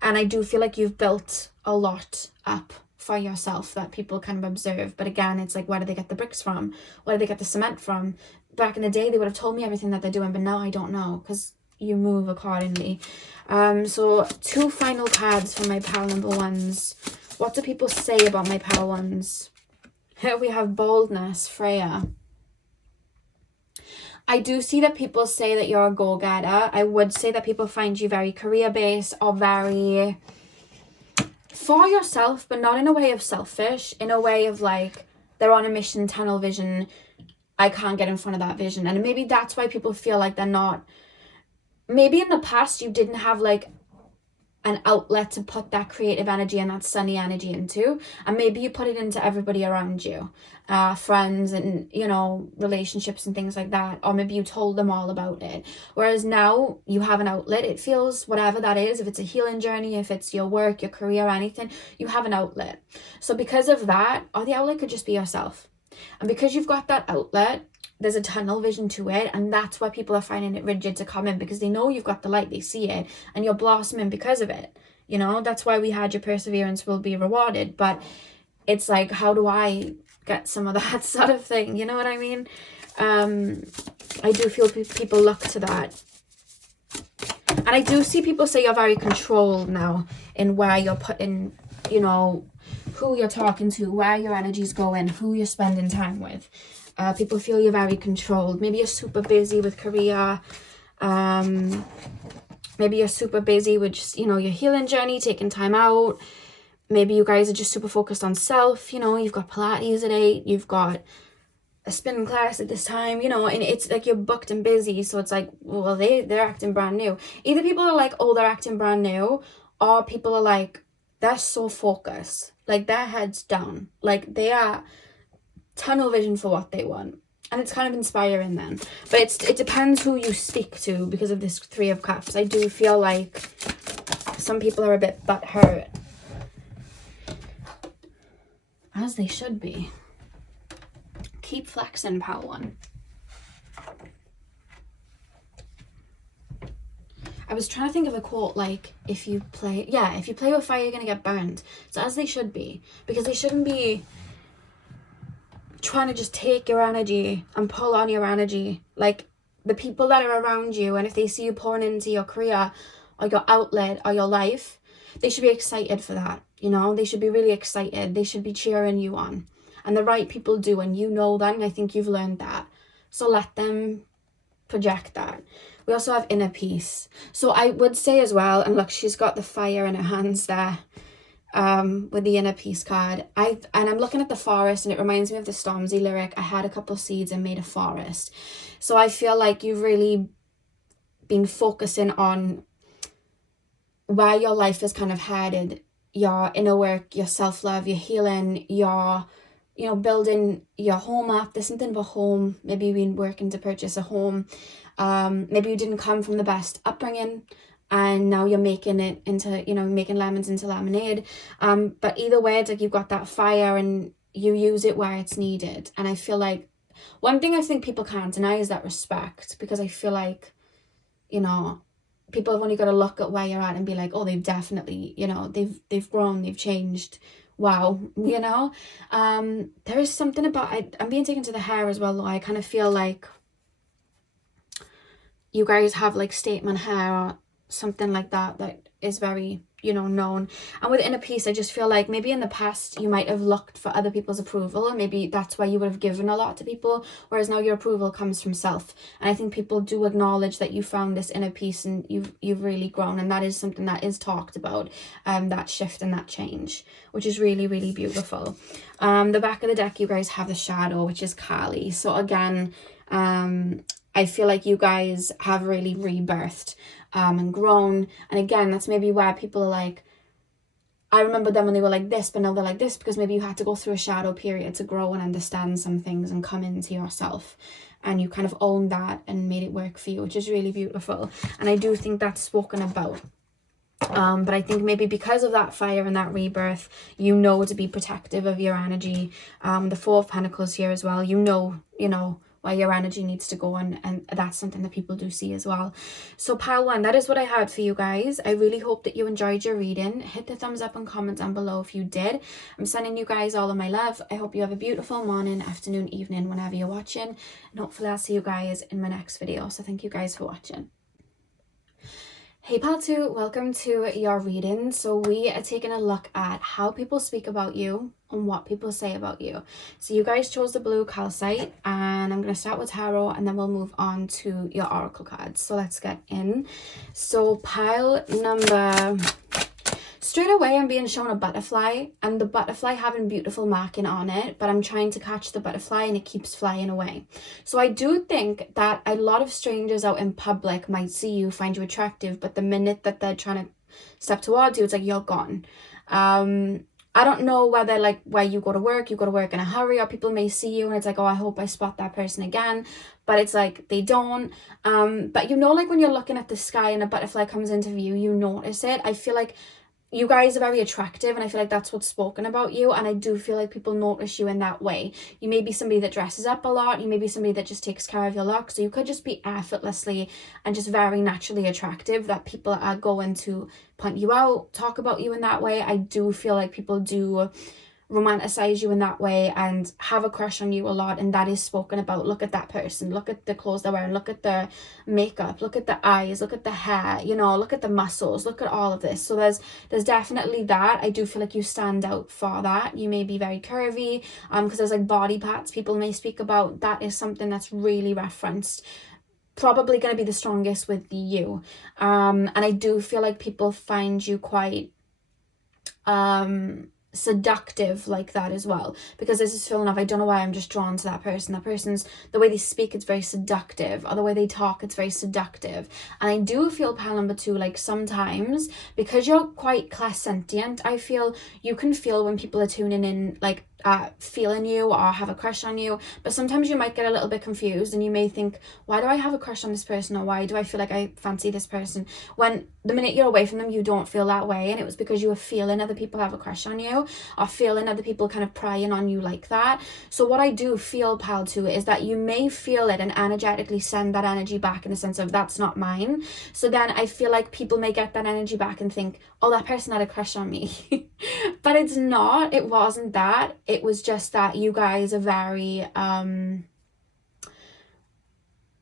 And I do feel like you've built a lot up for yourself that people kind of observe. But again, it's like, where do they get the bricks from? Where do they get the cement from? Back in the day, they would have told me everything that they're doing, but now I don't know, because you move accordingly. So 2 final cards for my pile number ones. What do people say about my pile ones? Here we have boldness, Freya. I do see that people say that you're a go-getter. I would say that people find you very career-based, or very for yourself, but not in a way of selfish, in a way of like, they're on a mission, tunnel vision, I can't get in front of that vision. And maybe that's why people feel like they're not, maybe in the past you didn't have like an outlet to put that creative energy and that sunny energy into, and maybe you put it into everybody around you, friends and relationships and things like that, or maybe you told them all about it. Whereas now you have an outlet. It feels, whatever that is, if it's a healing journey, if it's your work, your career, anything, you have an outlet. So because of that, or the outlet could just be yourself, and because you've got that outlet, there's a tunnel vision to it, and that's why people are finding it rigid to come in, because they know you've got the light, they see it, and you're blossoming because of it. You know, that's why we had your perseverance will be rewarded. But it's like, how do I get some of that sort of thing? You know what I mean? I do feel people look to that. And I do see people say you're very controlled now in where you're putting, you know, who you're talking to, where your energy's going, who you're spending time with. People feel you're very controlled. Maybe you're super busy with career. Maybe you're super busy with just, you know, your healing journey, taking time out. Maybe you guys are just super focused on self. You know, you've got Pilates at 8. You've got a spinning class at this time, you know, and it's like you're booked and busy. So it's like, well, they're acting brand new. Either people are like, oh, they're acting brand new, or people are like, they're so focused, like their head's down, like they are tunnel vision for what they want. And it's kind of inspiring then. But it depends who you speak to, because of this 3 of Cups. I do feel like some people are a bit butthurt, as they should be. Keep flexing, pal one. I was trying to think of a quote, like, if you play with fire, you're going to get burned. So as they should be, because they shouldn't be trying to just take your energy and pull on your energy. Like, the people that are around you, and if they see you pouring into your career or your outlet or your life, they should be excited for that, you know? They should be really excited. They should be cheering you on. And the right people do, and you know that, and I think you've learned that. So let them project that. We also have inner peace. So I would say as well, and look, she's got the fire in her hands there, with the inner peace card. And I'm looking at the forest, and it reminds me of the Stormzy lyric, I had a couple of seeds and made a forest. So I feel like you've really been focusing on where your life is kind of headed, your inner work, your self-love, your healing, your, you know, building your home up. There's something of a home. Maybe you've been working to purchase a home. Maybe you didn't come from the best upbringing, and now you're making it into, you know, making lemons into lemonade. But either way, it's like you've got that fire and you use it where it's needed. And I feel like one thing I think people can't deny is that respect, because I feel like, you know, people have only got to look at where you're at and be like, oh, they've definitely, you know, they've grown, they've changed. Wow, you know. There is something about, I'm being taken to the hair as well, though. I kind of feel like you guys have like statement hair or something like that is very, you know, known. And with inner peace, I just feel like maybe in the past you might have looked for other people's approval, and maybe that's why you would have given a lot to people, whereas now your approval comes from self. And I think people do acknowledge that you found this inner peace and you've really grown, and that is something that is talked about, that shift and that change, which is really, really beautiful. The back of the deck, you guys have the shadow, which is Kali. So again, I feel like you guys have really rebirthed and grown. And again, that's maybe why people are like, I remember them when they were like this, but now they're like this, because maybe you had to go through a shadow period to grow and understand some things and come into yourself. And you kind of owned that and made it work for you, which is really beautiful. And I do think that's spoken about. But I think maybe because of that fire and that rebirth, you know, to be protective of your energy. The 4 of Pentacles here as well, you know, where your energy needs to go, and that's something that people do see as well. So pile 1, that is what I had for you guys. I really hope that you enjoyed your reading. Hit the thumbs up and comment down below if you did. I'm sending you guys all of my love. I hope you have a beautiful morning, afternoon, evening, whenever you're watching, and hopefully I'll see you guys in my next video. So thank you guys for watching. Hey pal 2, welcome to your reading. So we are taking a look at how people speak about you and what people say about you. So you guys chose the blue calcite, and I'm going to start with tarot, and then we'll move on to your oracle cards. So let's get in. So pile number, straight away I'm being shown a butterfly, and the butterfly having beautiful marking on it, but I'm trying to catch the butterfly and it keeps flying away. So I do think that a lot of strangers out in public might see you, find you attractive, but the minute that they're trying to step towards you, it's like you're gone. I don't know whether like where you go to work in a hurry, or people may see you and it's like, oh, I hope I spot that person again, but it's like they don't. But you know, like when you're looking at the sky and a butterfly comes into view, you notice it. I feel like you guys are very attractive, and I feel like that's what's spoken about you, and I do feel like people notice you in that way. You may be somebody that dresses up a lot, you may be somebody that just takes care of your looks, so you could just be effortlessly and just very naturally attractive that people are going to point you out, talk about you in that way. I do feel like people do romanticize you in that way and have a crush on you a lot, and that is spoken about. Look at that person, look at the clothes they're wearing, look at the makeup, look at the eyes, look at the hair, you know, look at the muscles, look at all of this. So there's definitely that. I do feel like you stand out for that. You may be very curvy, because there's like body parts people may speak about. That is something that's really referenced, probably going to be the strongest with you. And I do feel like people find you quite seductive like that as well, because this is feeling of, I don't know why I'm just drawn to that person's, the way they speak, it's very seductive, or the way they talk, it's very seductive. And I do feel pile number 2, like sometimes because you're quite clairsentient, I feel you can feel when people are tuning in, like feeling you or have a crush on you, but sometimes you might get a little bit confused and you may think, why do I have a crush on this person, or why do I feel like I fancy this person, when the minute you're away from them you don't feel that way, and it was because you were feeling other people have a crush on you, or feeling other people kind of prying on you like that. So what I do feel, pal, too, is that you may feel it and energetically send that energy back in the sense of, that's not mine. So then I feel like people may get that energy back and think, oh, that person had a crush on me. But it's not, it wasn't that. It was just that you guys are very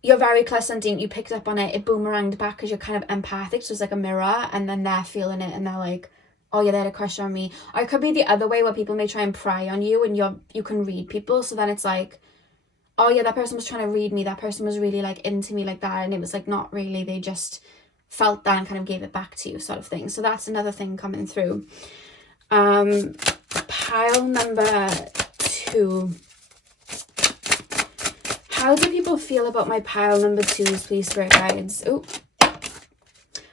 you're very clairsentient, you picked up on it, it boomeranged back because you're kind of empathic, so it's like a mirror, and then they're feeling it and they're like, oh yeah, they had a crush on me. Or it could be the other way, where people may try and pry on you and you can read people, so then it's like, oh yeah, that person was trying to read me, that person was really like into me like that, and it was like not really, they just felt that and kind of gave it back to you, sort of thing. So that's another thing coming through. Pile number 2. How do people feel about my pile number 2s, please, spirit guides? Oh,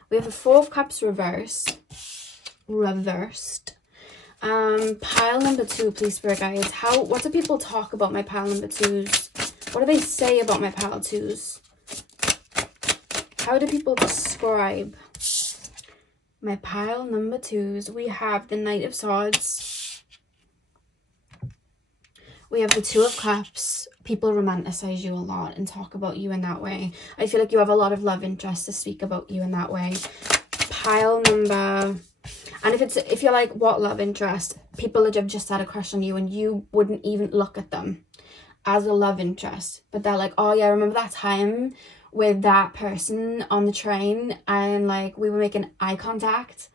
we have the 4 of Cups reversed. Pile number 2, please, spirit guides. What do people talk about my pile number 2s? What do they say about my pile 2s? How do people describe my pile number 2s? We have the Knight of Swords. We have the 2 of Cups. People romanticize you a lot and talk about you in that way. I feel like you have a lot of love interest to speak about you in that way. Pile number... And if you're like, what love interest? People that have just had a crush on you and you wouldn't even look at them as a love interest. But they're like, oh yeah, remember that time with that person on the train and like we were making eye contact?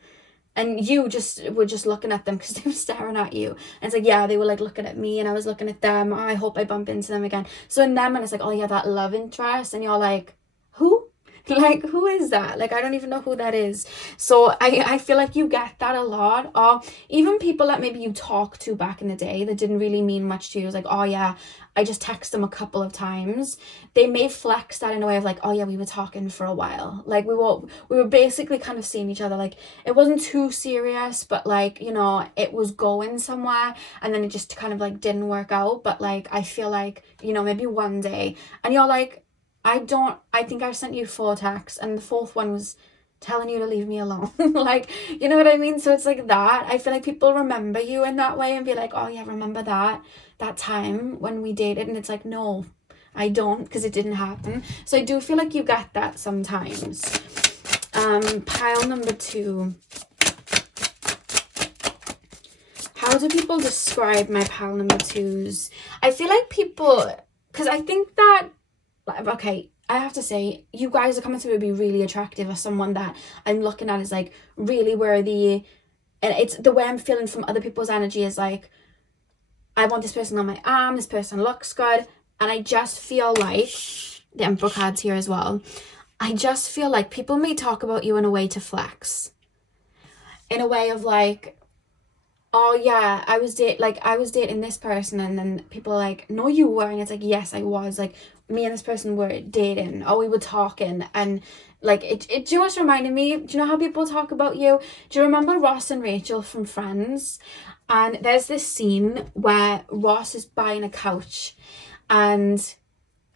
And you were just looking at them because they were staring at you. And it's like, yeah, they were like looking at me and I was looking at them. Oh, I hope I bump into them again. So in them, and it's like, oh yeah, that love interest. And you're like, who? Like, who is that? Like, I don't even know who that is. So I feel like you get that a lot. Or even people that maybe you talked to back in the day that didn't really mean much to you. It's like, oh yeah, I just text them a couple of times. They may flex that in a way of like, oh yeah, we were talking for a while. Like we were basically kind of seeing each other. Like it wasn't too serious, but like, you know, it was going somewhere, and then it just kind of like didn't work out. But like, I feel like, you know, maybe one day, and you're like, I think I sent you 4 texts and the 4th one was telling you to leave me alone. Like, you know what I mean? So it's like that. I feel like people remember you in that way and be like, oh yeah, remember that time when we dated? And it's like, no, I don't, because it didn't happen. So I do feel like you get that sometimes. Pile number 2. How do people describe my pile number 2s? I feel like people, because I think that, okay, I have to say, you guys are coming through to be really attractive as someone that I'm looking at as like really worthy. And it's the way I'm feeling from other people's energy is like, I want this person on my arm, this person looks good. And I just feel like, the Emperor card's here as well, I just feel like people may talk about you in a way to flex. In a way of like, oh yeah, I was dating this person, and then people are like, no you were, and it's like, yes I was, like me and this person were dating, or we were talking, and like it just reminded me, do you know how people talk about you? Do you remember Ross and Rachel from Friends? And there's this scene where Ross is buying a couch and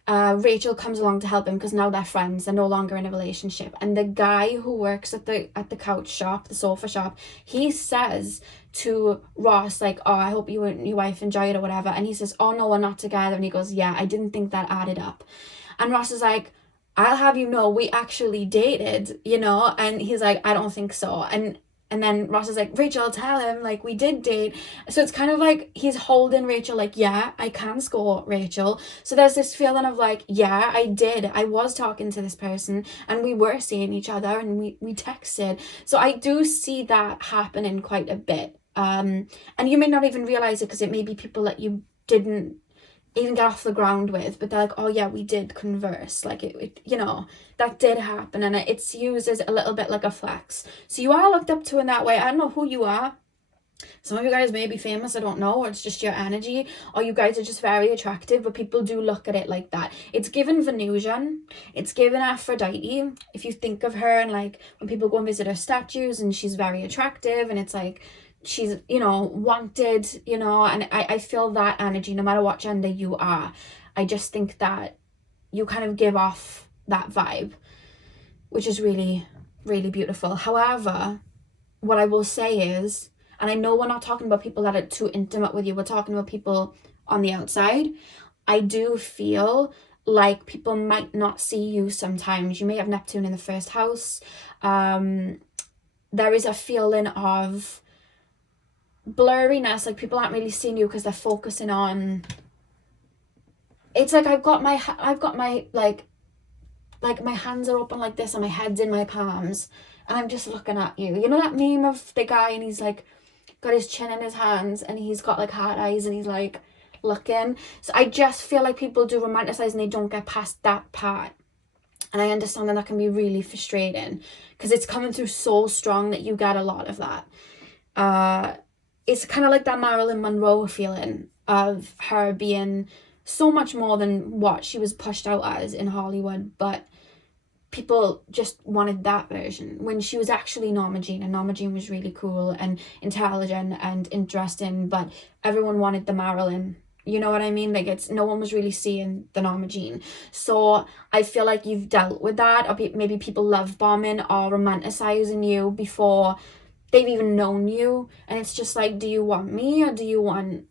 Rachel comes along to help him because now they're friends, they're no longer in a relationship. And the guy who works at the couch shop, the sofa shop, he says to Ross, like, oh, I hope you and your wife enjoy it or whatever. And he says, oh no, we're not together. And he goes, yeah, I didn't think that added up. And Ross is like, I'll have you know, we actually dated, you know. And he's like, I don't think so. And then Ross is like, Rachel, tell him, like, we did date. So it's kind of like he's holding Rachel, like, yeah, I can score Rachel. So there's this feeling of like, yeah, I did. I was talking to this person and we were seeing each other and we texted. So I do see that happening quite a bit. And you may not even realize it because it may be people that you didn't even get off the ground with, but they're like, oh yeah, we did converse, like it you know, that did happen. And it's used as a little bit like a flex. So you are looked up to in that way. I don't know who you are. Some of you guys may be famous, I don't know, or it's just your energy, or you guys are just very attractive, but people do look at it like that. It's given Venusian, it's given Aphrodite. If you think of her and like when people go and visit her statues and she's very attractive and it's like she's, you know, wanted, you know, and I feel that energy no matter what gender you are. I just think that you kind of give off that vibe, which is really, really beautiful. However, what I will say is, and I know we're not talking about people that are too intimate with you, we're talking about people on the outside. I do feel like people might not see you sometimes. You may have Neptune in the first house. There is a feeling of blurriness, like people aren't really seeing you because they're focusing on, it's like I've got my like my hands are open like this and my head's in my palms and I'm just looking at you. You know that meme of the guy and he's like got his chin in his hands and he's got like hard eyes and he's like looking. So I just feel like people do romanticize and they don't get past that part. And I understand that can be really frustrating because it's coming through so strong that you get a lot of that. It's kind of like that Marilyn Monroe feeling of her being so much more than what she was pushed out as in Hollywood, but people just wanted that version when she was actually Norma Jean, and Norma Jean was really cool and intelligent and interesting, but everyone wanted the Marilyn. You know what I mean? Like, it's no one was really seeing the Norma Jean. So I feel like you've dealt with that, or maybe people love bombing or romanticizing you before they've even known you, and it's just like, do you want me or do you want,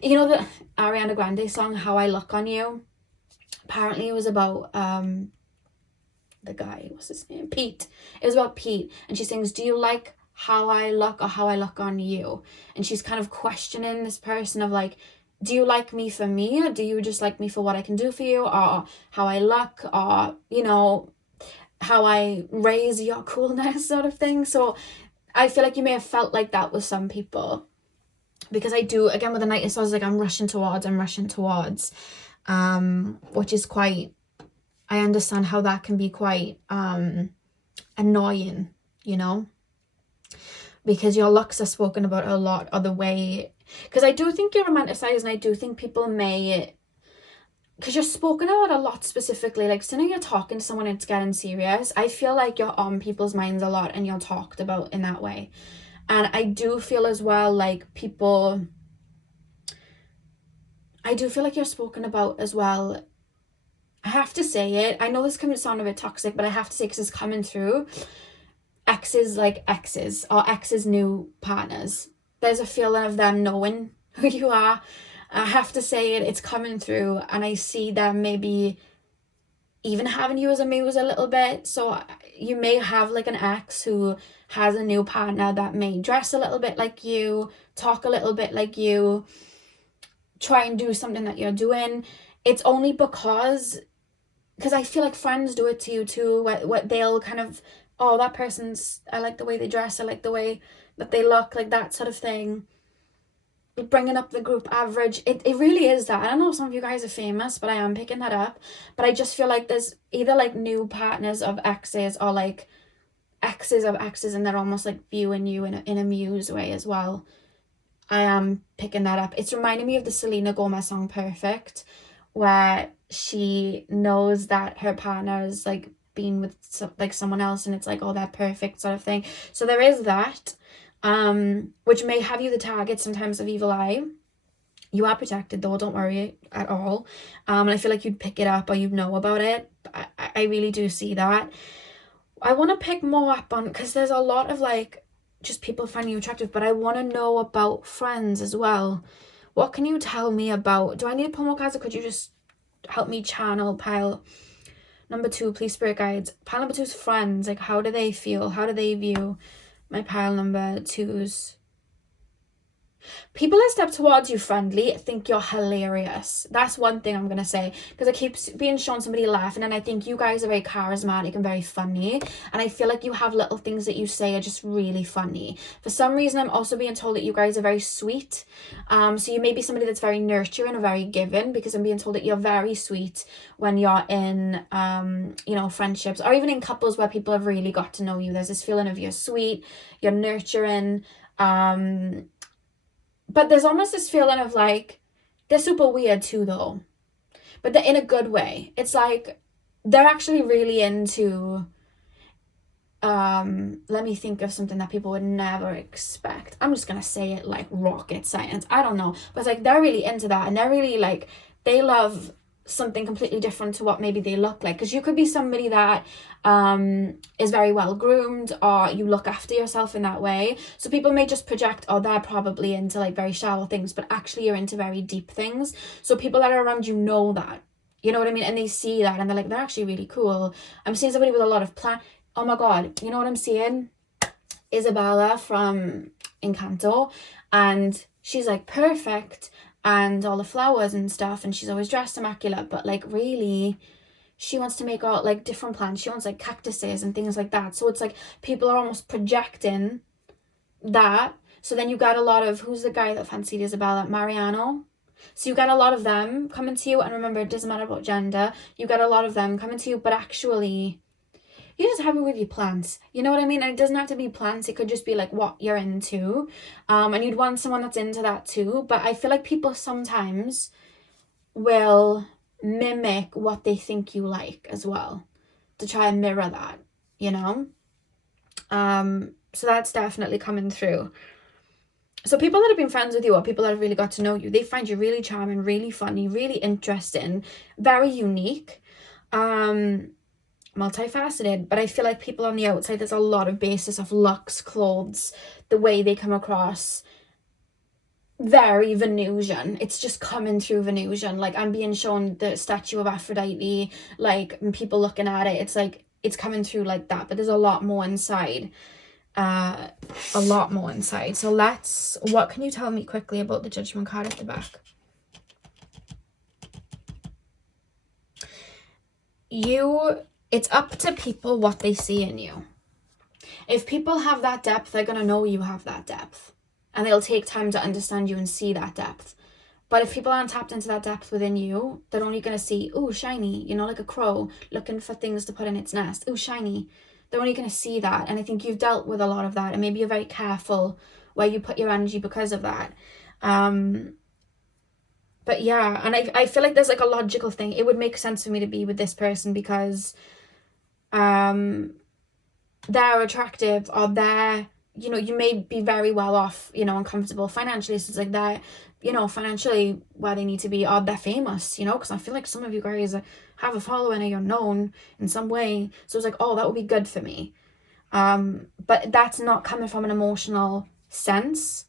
you know, the Ariana Grande song How I Look on You? Apparently it was about the guy, what's his name, Pete. It was about Pete, and she sings, do you like how I look or how I look on you? And she's kind of questioning this person of like, do you like me for me or do you just like me for what I can do for you, or how I look, or, you know, how I raise your coolness sort of thing. So I feel like you may have felt like that with some people, because I do, again, with the Knight of Swords, like I'm rushing towards, which is quite, I understand how that can be quite annoying, you know, because your looks are spoken about a lot, or the way, because I do think you're romanticized, and I do think people may, because you're spoken about a lot specifically, like sooner you're talking to someone it's getting serious, I feel like you're on people's minds a lot and you're talked about in that way. And I do feel as well like people, I do feel like you're spoken about as well. I have to say it, I know this can sound a bit toxic, but I have to say, because it's coming through, exes, like exes or exes new partners, there's a feeling of them knowing who you are. I have to say it, it's coming through, and I see them maybe even having you as a muse a little bit. So you may have like an ex who has a new partner that may dress a little bit like you, talk a little bit like you, try and do something that you're doing. It's only because I feel like friends do it to you too, what they'll kind of, oh, that person's, I like the way they dress, I like the way that they look, like that sort of thing. Bringing up the group average, it really is that. I don't know if some of you guys are famous, but I am picking that up. But I just feel like there's either like new partners of exes or like exes of exes, and they're almost like viewing you in a muse way as well. I am picking that up. It's reminding me of the Selena Gomez song Perfect, where she knows that her partner's like been with someone else, and it's like, oh, they're perfect sort of thing. So there is that, which may have you the target sometimes of evil eye. You are protected though, don't worry at all. And I feel like you'd pick it up or you'd know about it. I really do see that. I want to pick more up on, because there's a lot of like just people finding you attractive, but I want to know about friends as well. What can you tell me about, do I need to pull more cards, or could you just help me channel pile number 2, please, spirit guides? Pile number 2's friends, like how do they feel? How do they view my pile number 2's? People that step towards you friendly think you're hilarious. That's one thing I'm going to say, because I keep being shown somebody laughing, and I think you guys are very charismatic and very funny, and I feel like you have little things that you say are just really funny. For some reason, I'm also being told that you guys are very sweet. So you may be somebody that's very nurturing or very giving, because I'm being told that you're very sweet when you're in, you know, friendships, or even in couples where people have really got to know you. There's this feeling of you're sweet, you're nurturing, but there's almost this feeling of like, they're super weird too though, but they're in a good way. It's like, they're actually really into, let me think of something that people would never expect. I'm just gonna say it like rocket science. I don't know. But it's like, they're really into that, and they're really like, they love something completely different to what maybe they look like. Because you could be somebody that is very well groomed, or you look after yourself in that way. So people may just project, oh, they're probably into like very shallow things, but actually you're into very deep things. So people that are around you know that. You know what I mean? And they see that and they're like, they're actually really cool. I'm seeing somebody with a lot of plan. Oh my God, you know what I'm seeing? Isabella from Encanto, and she's like perfect and all the flowers and stuff, and she's always dressed immaculate, but like really she wants to make all like different plants. She wants like cactuses and things like that. So it's like people are almost projecting that. So then you got a lot of, who's the guy that fancied Isabella? Mariano. So you got a lot of them coming to you, and remember, it doesn't matter about gender. You got a lot of them coming to you, but actually you're just happy with your plants. You know what I mean? And it doesn't have to be plants. It could just be like what you're into. And you'd want someone that's into that too. But I feel like people sometimes will mimic what they think you like as well, to try and mirror that, you know? So that's definitely coming through. So people that have been friends with you, or people that have really got to know you, they find you really charming, really funny, really interesting, very unique. Multifaceted. But I feel like people on the outside, there's a lot of basis of looks, clothes, the way they come across, very Venusian. It's just coming through Venusian. Like, I'm being shown the statue of Aphrodite, like people looking at it, it's like it's coming through like that, but there's a lot more inside. A lot more inside. So what can you tell me quickly about the Judgment card at the back? It's up to people what they see in you. If people have that depth, they're going to know you have that depth. And they'll take time to understand you and see that depth. But if people aren't tapped into that depth within you, they're only going to see, oh, shiny, you know, like a crow looking for things to put in its nest. Oh, shiny. They're only going to see that. And I think you've dealt with a lot of that. And maybe you're very careful where you put your energy because of that. But yeah, and I feel like there's like a logical thing. It would make sense for me to be with this person because they're attractive, or they're, you know, you may be very well off, you know, and comfortable financially. So it's like they're, you know, financially where they need to be, or they're famous, you know, because I feel like some of you guys have a following or you're known in some way. So it's like, oh, that would be good for me. But that's not coming from an emotional sense.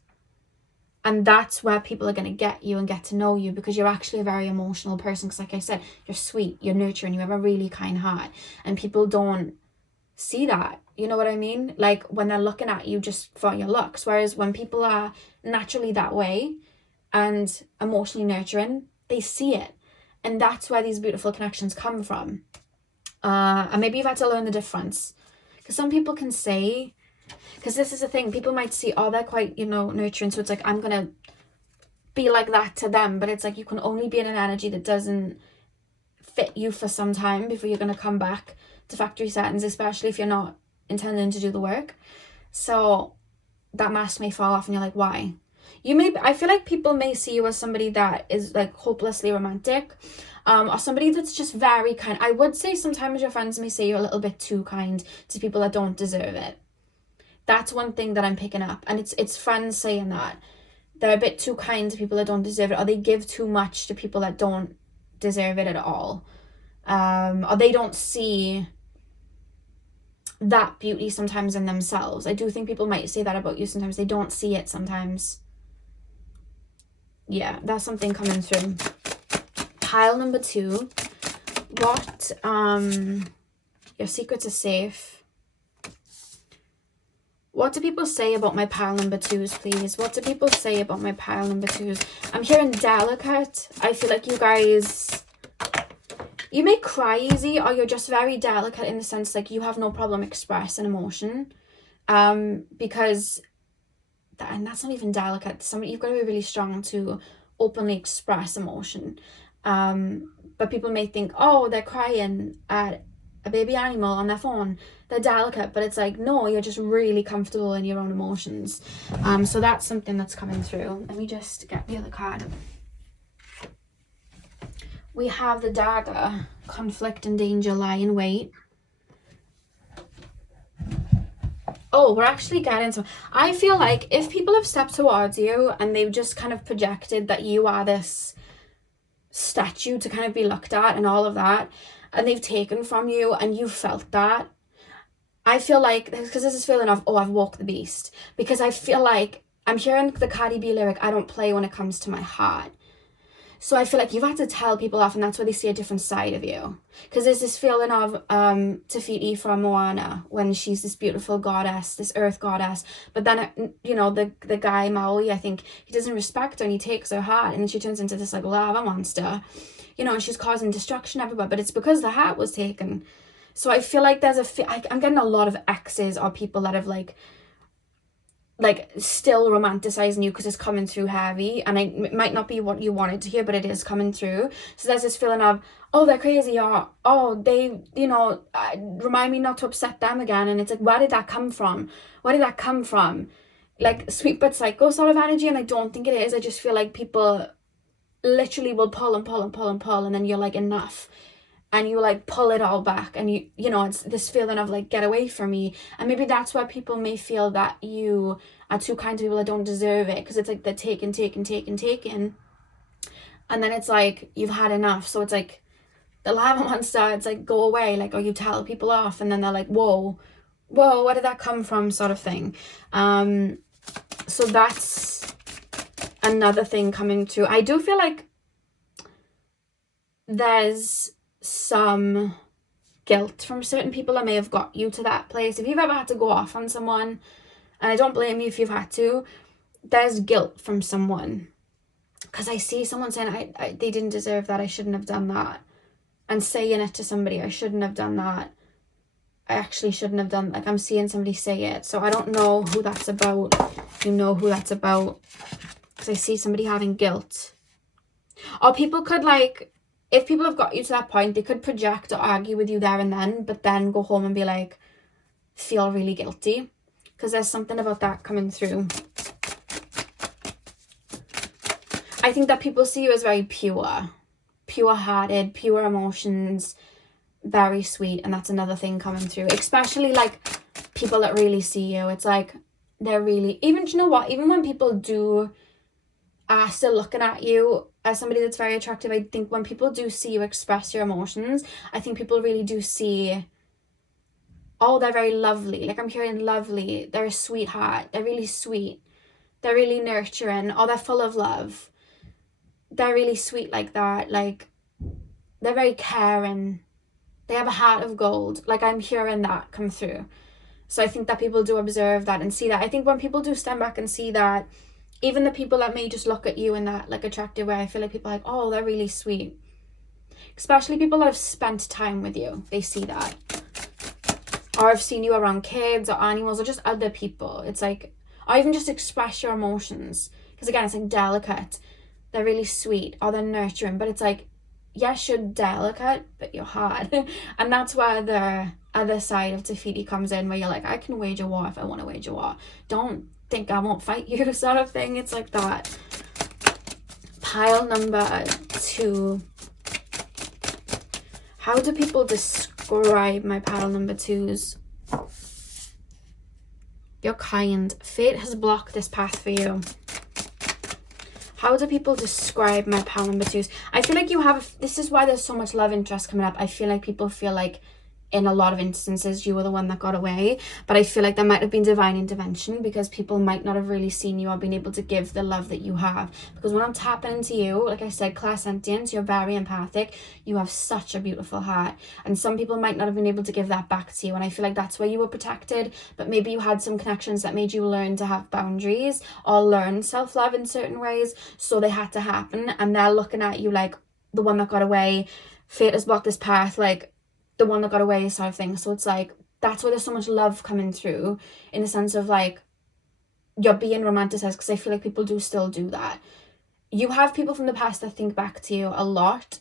And that's where people are going to get you and get to know you, because you're actually a very emotional person. Because like I said, you're sweet, you're nurturing, you have a really kind heart. And people don't see that. You know what I mean? Like when they're looking at you just for your looks. Whereas when people are naturally that way and emotionally nurturing, they see it. And that's where these beautiful connections come from. And maybe you've had to learn the difference. Because some people can say... Because this is the thing, people might see, oh, they're quite, you know, nurturing, so it's like, I'm going to be like that to them. But it's like, you can only be in an energy that doesn't fit you for some time before you're going to come back to factory settings, especially if you're not intending to do the work. So that mask may fall off and you're like, why? I feel like people may see you as somebody that is like hopelessly romantic, or somebody that's just very kind. I would say sometimes your friends may say you're a little bit too kind to people that don't deserve it. That's one thing that I'm picking up, and it's friends saying that they're a bit too kind to people that don't deserve it, or they give too much to people that don't deserve it at all. Or they don't see that beauty sometimes in themselves. I do think people might say that about you sometimes. They don't see it sometimes. Yeah, that's something coming through. Pile number 2. What, your secrets are safe. What do people say about my pile number 2s, please? What do people say about my pile number 2s? I'm hearing delicate. I feel like you guys, you may cry easy, or you're just very delicate in the sense like you have no problem expressing emotion. Because, and that's not even delicate. You've got to be really strong to openly express emotion. But people may think, oh, they're crying at a baby animal on their phone, they're delicate. But it's like, no, you're just really comfortable in your own emotions. So that's something that's coming through. Let me just get the other card. We have the dagger. Conflict and danger lie in wait. Oh, we're actually getting some. I feel like if people have stepped towards you and they've just kind of projected that you are this statue to kind of be looked at and all of that, and they've taken from you and you felt that, I feel like, because there's this feeling of, oh, I've walked the beast. Because I feel like I'm hearing the Cardi B lyric, I don't play when it comes to my heart. So I feel like you've had to tell people off, and that's where they see a different side of you. Because there's this feeling of Tafiti from Moana, when she's this beautiful goddess, this earth goddess. But then, you know, the guy, Maui, I think, he doesn't respect her and he takes her heart. And then she turns into this, like, lava monster. You know, and she's causing destruction everywhere. But it's because the heart was taken. So I feel like there's I'm getting a lot of exes or people that have, like still romanticizing you because it's coming through heavy, and it might not be what you wanted to hear, but it is coming through. So there's this feeling of, oh, they're crazy, or oh, they, you know, remind me not to upset them again. And it's like, where did that come from? Where did that come from? Like sweet but psycho sort of energy. And I don't think it is. I just feel like people literally will pull and pull and pull and pull, and then you're like, enough. And you like pull it all back, and you know, it's this feeling of like, get away from me. And maybe that's why people may feel that you are too kind to people that don't deserve it, because it's like they're taking, and then it's like you've had enough. So it's like the lava monster, it's like, go away, like, or you tell people off, and then they're like, whoa, where did that come from, sort of thing. So that's another thing coming through. I do feel like there's some guilt from certain people that may have got you to that place. If you've ever had to go off on someone, and I don't blame you if you've had to, there's guilt from someone. Because I see someone saying, they didn't deserve that, I shouldn't have done that. And saying it to somebody, I shouldn't have done that. I actually shouldn't have done, like, I'm seeing somebody say it. So I don't know who that's about. You know who that's about. Because I see somebody having guilt. Or people could, like, if people have got you to that point, they could project or argue with you there and then, but then go home and be like, feel really guilty. Because there's something about that coming through. I think that people see you as very pure-hearted, pure emotions, very sweet. And that's another thing coming through. Especially like people that really see you. It's like they're really, even, you know what, even when people are still looking at you as somebody that's very attractive, I think when people do see you express your emotions, I think people really do see, oh, they're very lovely. Like, I'm hearing lovely. They're a sweetheart. They're really sweet. They're really nurturing. Oh, they're full of love. They're really sweet like that. Like, they're very caring. They have a heart of gold. Like, I'm hearing that come through. So I think that people do observe that and see that. I think when people do stand back and see that, even the people that may just look at you in that, like, attractive way, I feel like people are like, oh, they're really sweet. Especially people that have spent time with you. They see that. Or have seen you around kids or animals or just other people. It's like, or even just express your emotions. Because again, it's like delicate. They're really sweet. Or they're nurturing. But it's like, yes, you're delicate, but you're hard. And that's where the other side of Tafiti comes in, where you're like, I can wage a war if I want to wage a war. Don't think I won't fight you, sort of thing. It's like that. Pile number 2. How do people describe my pile number 2s? You're kind. Fate has blocked this path for you. How do people describe my pile number 2s? I feel like you have, this is why there's so much love interest coming up. I feel like people feel like in a lot of instances you were the one that got away, but I feel like there might have been divine intervention because people might not have really seen you or been able to give the love that you have. Because when I'm tapping into you, like I said, Clairsentient, you're very empathic, you have such a beautiful heart, and some people might not have been able to give that back to you, and I feel like that's where you were protected. But maybe you had some connections that made you learn to have boundaries or learn self-love in certain ways, so they had to happen, and they're looking at you like the one that got away, fate has blocked this path, like the one that got away sort of thing. So it's like, that's why there's so much love coming through, in the sense of like, you're being romanticized, because I feel like people do still do that. You have people from the past that think back to you a lot.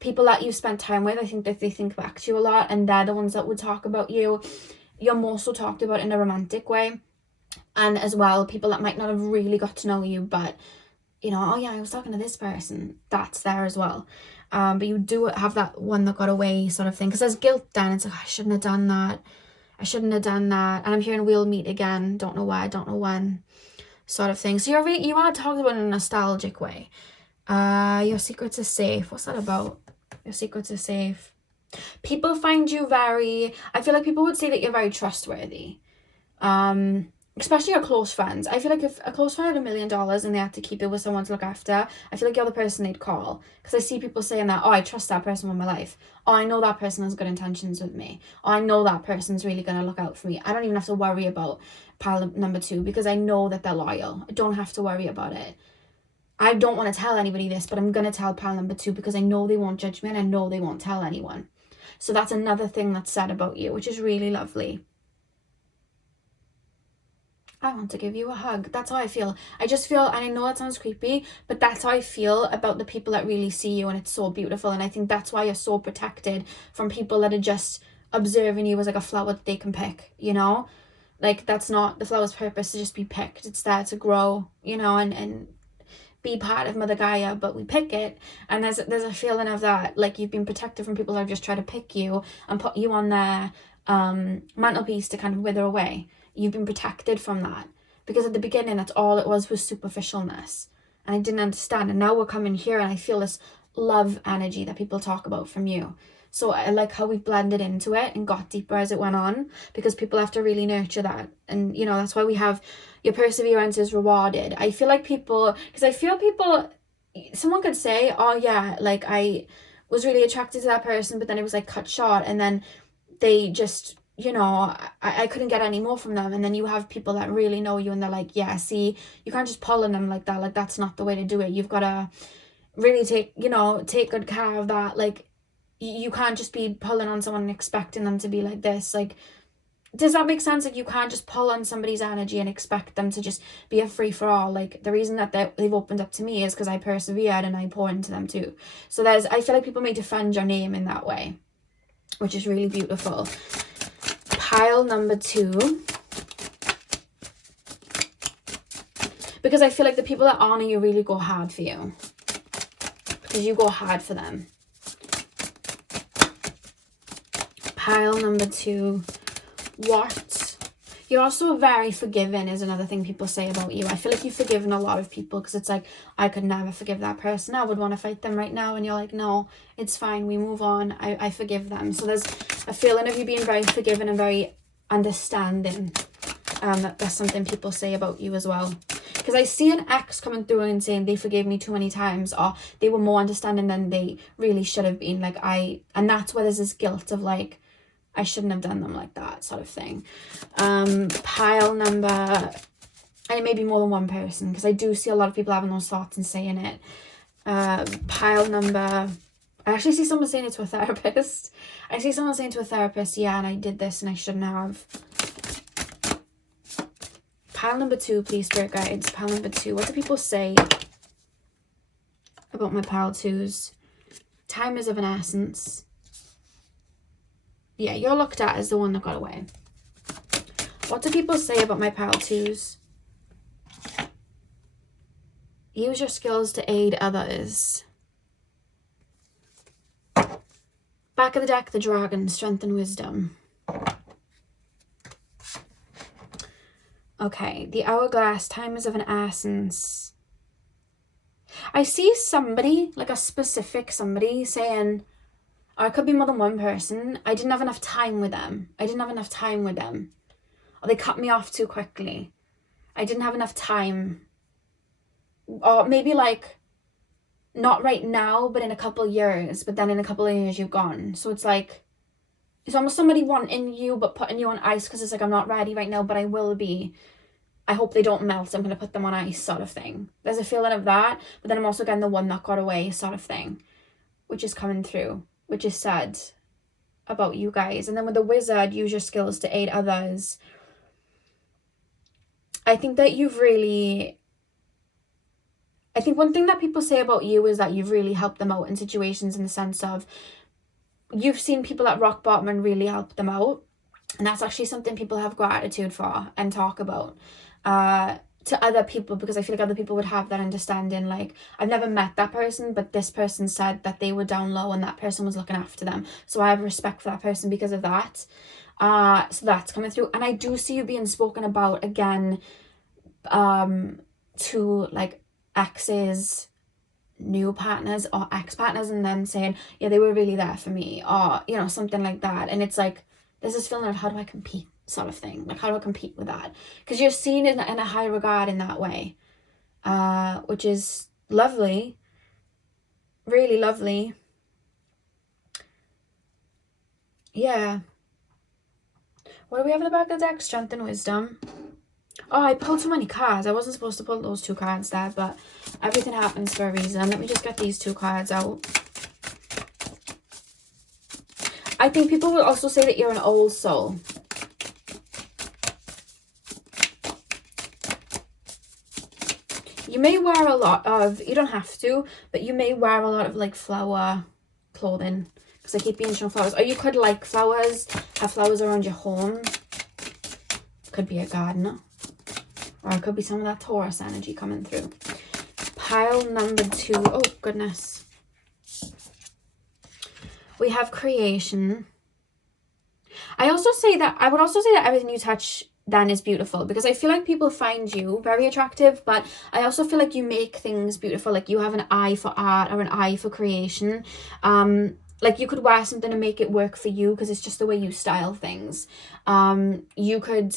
People that you've spent time with, I think that they think back to you a lot, and they're the ones that would talk about you. You're more so talked about in a romantic way. And as well, people that might not have really got to know you, but you know, oh yeah, I was talking to this person, that's there as well. But you do have that one that got away sort of thing, because there's guilt then. It's like, I shouldn't have done that, I shouldn't have done that, and I'm hearing we'll meet again, don't know why, don't know when, sort of thing. So you are talking about it in a nostalgic way. Your secrets are safe. What's that about? Your secrets are safe. People find you very, I feel like people would say that you're very trustworthy. Especially your close friends. I feel like if a close friend had $1 million and they had to keep it with someone to look after, I feel like you're the person they'd call. Because I see people saying that, oh, I trust that person with my life. Oh, I know that person has good intentions with me. Oh, I know that person's really going to look out for me. I don't even have to worry about pile number 2 because I know that they're loyal. I don't have to worry about it. I don't want to tell anybody this, but I'm going to tell pile number 2 because I know they won't judge me and I know they won't tell anyone. So that's another thing that's said about you, which is really lovely. I want to give you a hug. That's how I feel. I just feel, and I know that sounds creepy, but that's how I feel about the people that really see you, and it's so beautiful. And I think that's why you're so protected from people that are just observing you as like a flower that they can pick, you know? Like, that's not the flower's purpose, to just be picked. It's there to grow, you know, and be part of Mother Gaia, but we pick it. And there's a feeling of that, like you've been protected from people that have just tried to pick you and put you on their mantelpiece to kind of wither away. You've been protected from that, because at the beginning that's all it was superficialness, and I didn't understand. And now we're coming here and I feel this love energy that people talk about from you. So I like how we've blended into it and got deeper as it went on, because people have to really nurture that. And you know, that's why we have your perseverance is rewarded. I feel like people, because I feel people, someone could say, oh yeah, like I was really attracted to that person, but then it was like cut short, and then they just, you know, I couldn't get any more from them. And then you have people that really know you and they're like, yeah, see, you can't just pull on them like that. Like, that's not the way to do it. You've got to really take good care of that. Like, you can't just be pulling on someone and expecting them to be like this. Like, does that make sense? Like, you can't just pull on somebody's energy and expect them to just be a free-for-all. Like, the reason that they've opened up to me is because I persevered and I pour into them too. So I feel like people may defend your name in that way, which is really beautiful. Pile number 2, because I feel like the people that honor you really go hard for you, because you go hard for them. Pile number 2, what? You're also very forgiving is another thing people say about you. I feel like you've forgiven a lot of people, because it's like, I could never forgive that person. I would want to fight them right now. And you're like, no, it's fine. We move on. I forgive them. So there's a feeling of you being very forgiving and very understanding. That's something people say about you as well. Because I see an ex coming through and saying they forgave me too many times, or they were more understanding than they really should have been. Like, and that's where there's this guilt of like, I shouldn't have done them like that, sort of thing. Pile number, and it may be more than one person, because I do see a lot of people having those thoughts and saying it. Pile number, I actually see someone saying it to a therapist. I see someone saying to a therapist, yeah, and I did this and I shouldn't have. Pile number 2, please, spirit guides. Pile number 2, what do people say about my pile 2s? Time is of an essence. Yeah, you're looked at as the one that got away. What do people say about my pile 2s? Use your skills to aid others. Back of the deck, the dragon, strength and wisdom. Okay, the hourglass, time is of an essence. I see somebody, like a specific somebody, saying, or it could be more than one person, I didn't have enough time with them. I didn't have enough time with them. Or they cut me off too quickly. I didn't have enough time. Or maybe like, not right now, but in a couple of years. But then in a couple of years, you've gone. So it's like, it's almost somebody wanting you, but putting you on ice because it's like, I'm not ready right now, but I will be. I hope they don't melt. I'm going to put them on ice sort of thing. There's a feeling of that. But then I'm also getting the one that got away sort of thing, which is coming through, which is sad about you guys. And then with the wizard, use your skills to aid others. I think that I think one thing that people say about you is that you've really helped them out in situations, in the sense of you've seen people at rock bottom and really helped them out. And that's actually something people have gratitude for and talk about to other people, because I feel like other people would have that understanding. Like, I've never met that person, but this person said that they were down low and that person was looking after them. So I have respect for that person because of that. So that's coming through. And I do see you being spoken about again to like exes, new partners or ex-partners, and then saying, yeah, they were really there for me, or, you know, something like that. And it's like, there's this feeling of, how do I compete sort of thing? Like, how do I compete with that? Because you're seen in a high regard in that way, which is lovely, really lovely. Yeah. What do we have in the back of the deck? Strength and wisdom. Oh, I pulled too many cards. I wasn't supposed to pull those two cards there, but everything happens for a reason. Let me just get these two cards out. I think people will also say that you're an old soul. You may wear a lot of, you don't have to, but you may wear a lot of like flower clothing, because I keep being shown flowers. Or you could like flowers, have flowers around your home. Could be a gardener. Or it could be some of that Taurus energy coming through. Pile number 2. Oh, goodness. We have creation. I would also say that everything you touch then is beautiful, because I feel like people find you very attractive, but I also feel like you make things beautiful. Like, you have an eye for art or an eye for creation. Like, you could wear something and make it work for you because it's just the way you style things. You could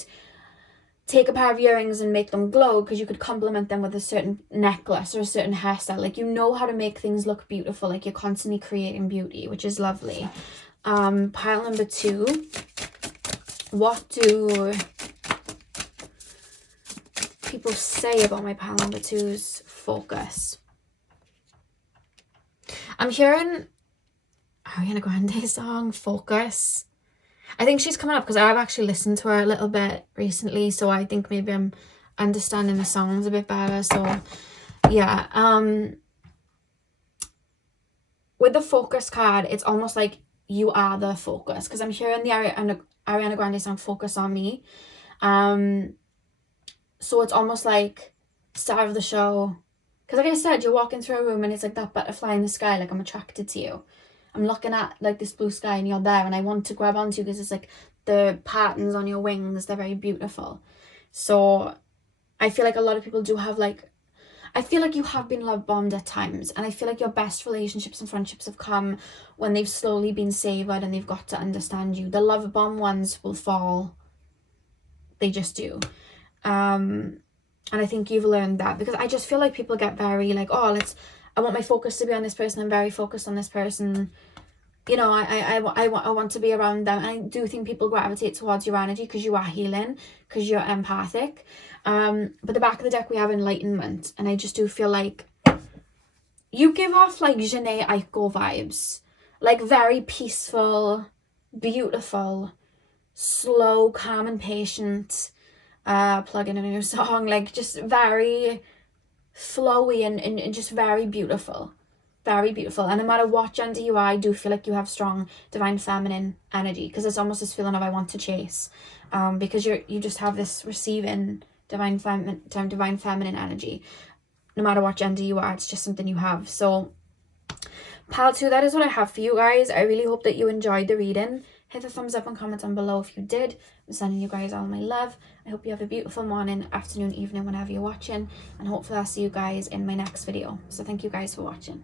take a pair of earrings and make them glow because you could complement them with a certain necklace or a certain hairstyle. Like, you know how to make things look beautiful. Like, you're constantly creating beauty, which is lovely. Pile number 2. What do people say about my pile number 2's focus? I'm hearing Ariana Grande's song, Focus. I think she's coming up because I've actually listened to her a little bit recently, so I think maybe I'm understanding the songs a bit better. So yeah, with the focus card, it's almost like you are the focus, because I'm hearing the Ariana Grande song, Focus on Me. So it's almost like star of the show, because like I said, you're walking through a room and it's like that butterfly in the sky. Like, I'm attracted to you. I'm looking at like this blue sky and you're there, and I want to grab onto you because it's like the patterns on your wings, they're very beautiful. So I feel like a lot of people do have like, I feel like you have been love bombed at times, and I feel like your best relationships and friendships have come when they've slowly been savoured and they've got to understand you. The love bomb ones will fall. They just do. And I think you've learned that, because I just feel like people get very like, oh, I want my focus to be on this person. I'm very focused on this person. You know, I want to be around them. And I do think people gravitate towards your energy because you are healing, because you're empathic. But the back of the deck, we have enlightenment. And I just do feel like you give off like Jhené Aiko vibes. Like, very peaceful, beautiful, slow, calm and patient. Plug in a new song. Like, just very flowy and just very beautiful. Very beautiful. And no matter what gender you are, I do feel like you have strong divine feminine energy, because it's almost this feeling of I want to chase, because you just have this receiving divine feminine energy. No matter what gender you are, it's just something you have. So pile 2, that is what I have for you guys. I really hope that you enjoyed the reading. Hit the thumbs up and comment down below if you did. I'm sending you guys all my love. I hope you have a beautiful morning, afternoon, evening, whenever you're watching, and hopefully I'll see you guys in my next video. So thank you guys for watching.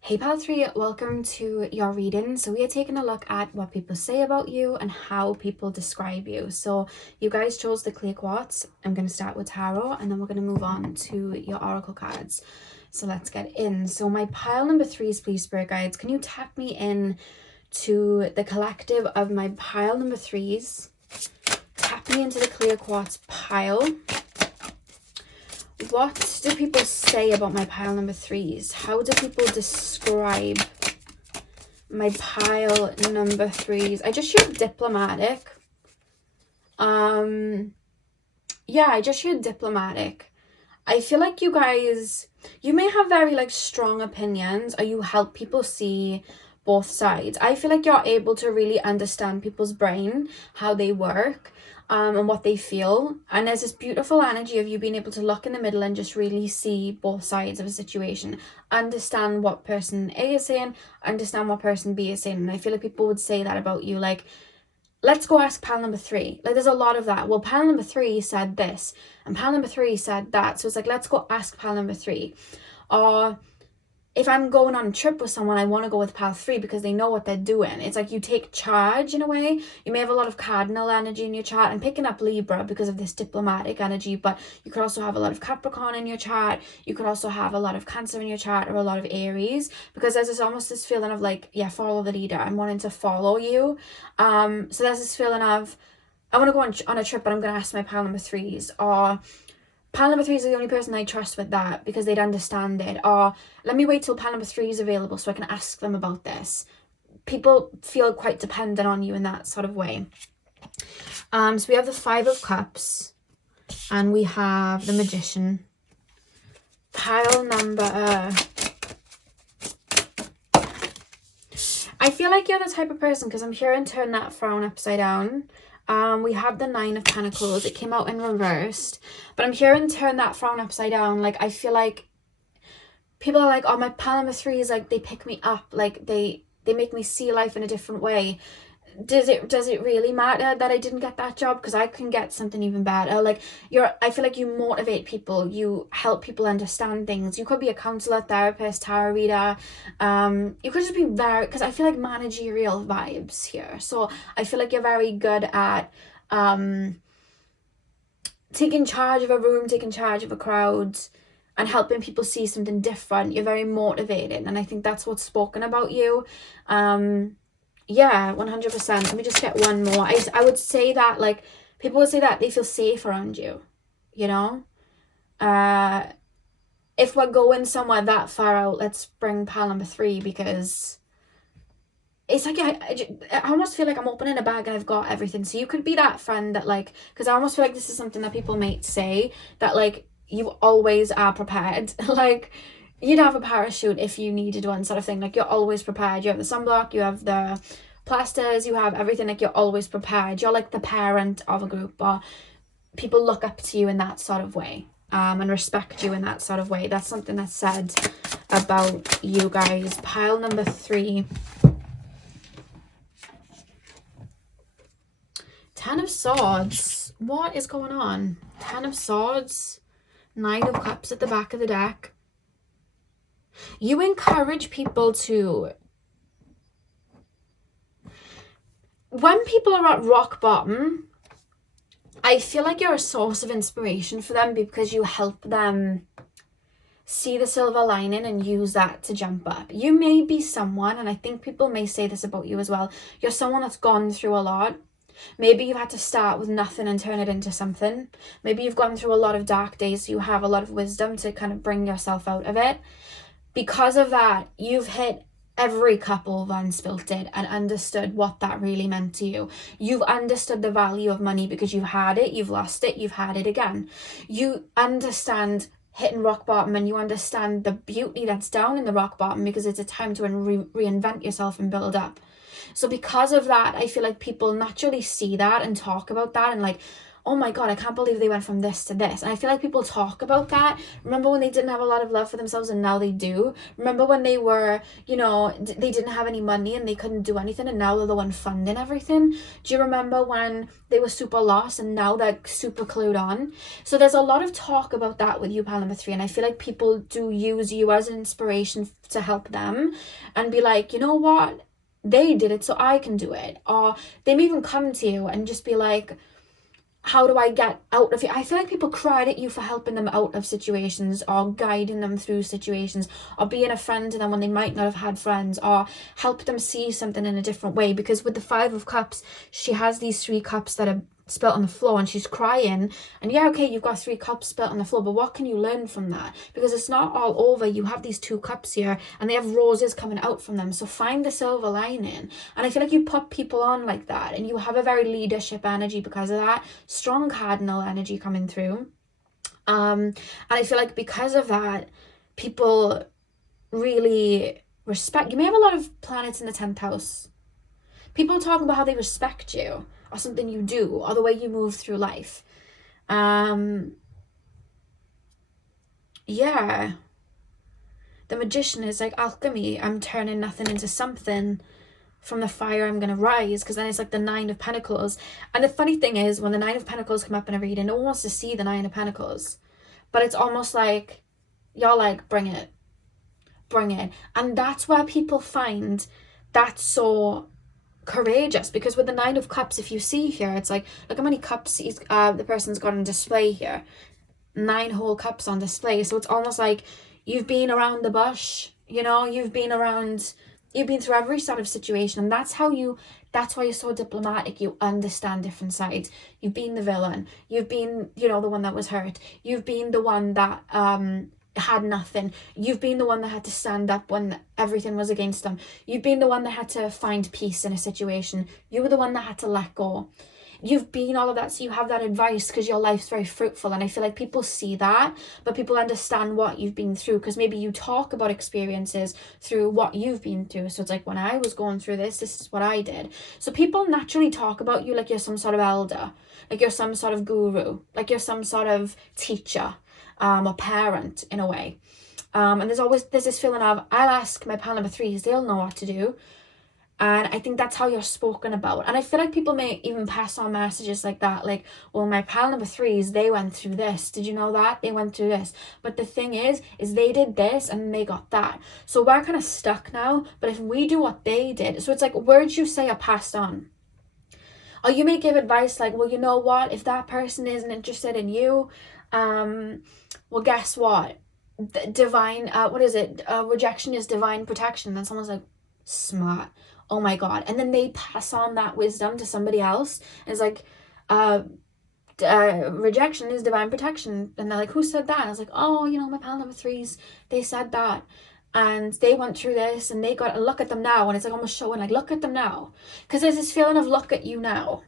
Hey Pal 3, welcome to your reading. So we are taking a look at what people say about you and how people describe you. So you guys chose the clear quartz. I'm going to start with tarot and then we're going to move on to your oracle cards. So let's get in. So my pile number 3s, please, spirit guides, can you tap me in to the collective of my pile number 3s? Tap me into the clear quartz pile. What do people say about my pile number 3s? How do people describe my pile number 3s? I just hear diplomatic. Yeah, I just hear diplomatic. I feel like you guys, you may have very like strong opinions, or you help people see both sides. I feel like you're able to really understand people's brain, how they work, and what they feel. And there's this beautiful energy of you being able to look in the middle and just really see both sides of a situation, understand what person A is saying, understand what person B is saying. And I feel like people would say that about you, like, let's go ask pal number 3. Like, there's a lot of that. Well, pal number 3 said this and pal number 3 said that, so it's like, let's go ask pal number 3. Or if I'm going on a trip with someone, I want to go with pal 3 because they know what they're doing. It's like you take charge in a way. You may have a lot of cardinal energy in your chart. I'm picking up Libra because of this diplomatic energy, but you could also have a lot of Capricorn in your chart. You could also have a lot of Cancer in your chart, or a lot of Aries, because there's this almost this feeling of like, yeah, follow the leader. I'm wanting to follow you. So there's this feeling of, I want to go on a trip, but I'm going to ask my pal number 3s, or pal number 3 is the only person I trust with that because they'd understand it. Or let me wait till pal number 3 is available so I can ask them about this. People feel quite dependent on you in that sort of way. So we have the 5 of Cups and we have the Magician. Pile number... I feel like you're the type of person, because I'm hearing turn that frown upside down. We have the 9 of Pentacles. It came out in reversed, but I'm hearing turn that frown upside down. Like, I feel like people are like, oh, my pal number 3 is like, they pick me up, like they make me see life in a different way. Does it really matter that I didn't get that job? Because I can get something even better. Like, I feel like you motivate people, you help people understand things. You could be a counselor, therapist, tarot reader. You could just be very, because I feel like managerial vibes here. So I feel like you're very good at taking charge of a room, taking charge of a crowd, and helping people see something different. You're very motivated, and I think that's what's spoken about you. Yeah, 100%. Let me just get one more. I would say that, like, people would say that they feel safe around you, you know? If we're going somewhere that far out, let's bring pal number 3, because it's like, I almost feel like I'm opening a bag and I've got everything. So you could be that friend that, like, because I almost feel like this is something that people might say, that, like, you always are prepared. Like, you'd have a parachute if you needed one, sort of thing. Like, you're always prepared. You have the sunblock, you have the plasters, you have everything. Like, you're always prepared. You're like the parent of a group, or people look up to you in that sort of way, and respect you in that sort of way. That's something that's said about you guys. Pile number 3. 10 of Swords. What is going on? 10 of Swords. 9 of Cups at the back of the deck. You encourage people to... When people are at rock bottom, I feel like you're a source of inspiration for them, because you help them see the silver lining and use that to jump up. You may be someone, and I think people may say this about you as well, you're someone that's gone through a lot. Maybe you've had to start with nothing and turn it into something. Maybe you've gone through a lot of dark days, so you have a lot of wisdom to kind of bring yourself out of it. Because of that, you've hit every cup over and spilt it, and understood what that really meant to you. You've understood the value of money because you've had it, you've lost it, you've had it again. You understand hitting rock bottom, and you understand the beauty that's down in the rock bottom, because it's a time to reinvent yourself and build up. So because of that, I feel like people naturally see that and talk about that, and like, oh my God, I can't believe they went from this to this. And I feel like people talk about that. Remember when they didn't have a lot of love for themselves and now they do? Remember when they were, you know, they didn't have any money and they couldn't do anything and now they're the one funding everything? Do you remember when they were super lost and now they're super clued on? So there's a lot of talk about that with you, pal number 3. And I feel like people do use you as an inspiration to help them and be like, you know what? They did it, so I can do it. Or they may even come to you and just be like, how do I get out of it? I feel like people credit you for helping them out of situations or guiding them through situations or being a friend to them when they might not have had friends, or help them see something in a different way. Because with the 5 of Cups, she has these 3 cups that are spilt on the floor and she's crying, and yeah, okay, you've got 3 cups spilt on the floor, but what can you learn from that? Because it's not all over. You have these 2 cups here and they have roses coming out from them, so find the silver lining. And I feel like you put people on like that and you have a very leadership energy because of that, strong cardinal energy coming through. And I feel like because of that, people really respect you. May have a lot of planets in the 10th house. People talk about how they respect you or something you do or the way you move through life. Yeah. The Magician is like alchemy. I'm turning nothing into something. From the fire I'm going to rise. Because then it's like the 9 of Pentacles. And the funny thing is, when the 9 of Pentacles come up in a reading, no one wants to see the 9 of Pentacles. But it's almost like, you're like, bring it. Bring it. And that's where people find that's so courageous, because with the 9 of Cups, if you see here, it's like, look how many cups the person's got on display here. 9 whole cups on display. So it's almost like you've been around the bush, you know, you've been through every sort of situation, and that's why you're so diplomatic. You understand different sides. You've been the villain, you've been, you know, the one that was hurt, you've been the one that had nothing, you've been the one that had to stand up when everything was against them, you've been the one that had to find peace in a situation, you were the one that had to let go. You've been all of that, so you have that advice because your life's very fruitful. And I feel like people see that, but people understand what you've been through because maybe you talk about experiences through what you've been through. So it's like, when I was going through this is what I did. So people naturally talk about you like you're some sort of elder, like you're some sort of guru, like you're some sort of teacher, or parent in a way. And there's this feeling of, I'll ask my pal number 3s, they'll know what to do. And I think that's how you're spoken about. And I feel like people may even pass on messages like that, like, well, my pal number 3s, they went through this. Did you know that? They went through this. But the thing is they did this and they got that. So we're kind of stuck now. But if we do what they did, so it's like words you say are passed on. Or you may give advice like, well, you know what? If that person isn't interested in you, well, guess what? Rejection is divine protection. Then someone's like, smart. Oh my God. And then they pass on that wisdom to somebody else. And it's like, rejection is divine protection. And they're like, who said that? And I was like, oh, you know, my pal number 3s, they said that. And they went through this and they got a look at them now. And it's like almost showing like, look at them now. Because there's this feeling of look at you now.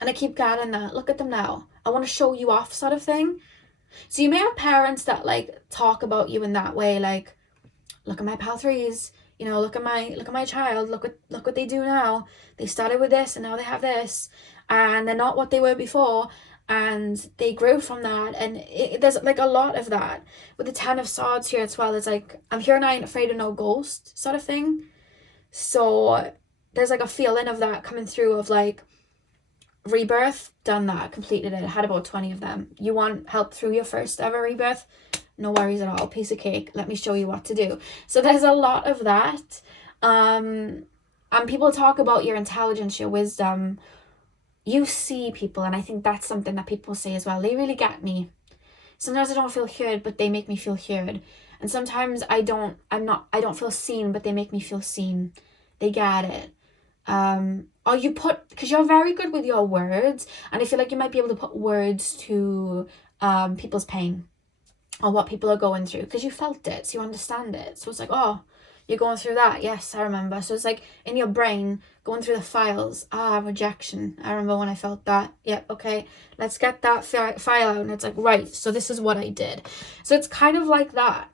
And I keep getting that, look at them now. I want to show you off sort of thing. So you may have parents that like talk about you in that way, like, look at my pal 3s. You know, look at my child, look what they do now. They started with this and now they have this, and they're not what they were before, and they grew from that. And there's like a lot of that with the 10 of Swords here as well. It's like, I'm here and I ain't afraid of no ghost sort of thing. So there's like a feeling of that coming through of like, rebirth, done that, completed it, had about 20 of them. You want help through your first ever rebirth? No worries at all, piece of cake, let me show you what to do. So there's a lot of that. And people talk about your intelligence, your wisdom. You see people, and I think that's something that people say as well. They really get me. Sometimes I don't feel heard, but they make me feel heard. And sometimes I don't feel seen, but they make me feel seen. They get it. Or you put, because you're very good with your words, and I feel like you might be able to put words to people's pain or what people are going through, because you felt it, so you understand it. So it's like, oh, you're going through that. Yes, I remember. So it's like in your brain, going through the files. Rejection. I remember when I felt that. Yep, okay, let's get that file out. And it's like, right, so this is what I did. So it's kind of like that.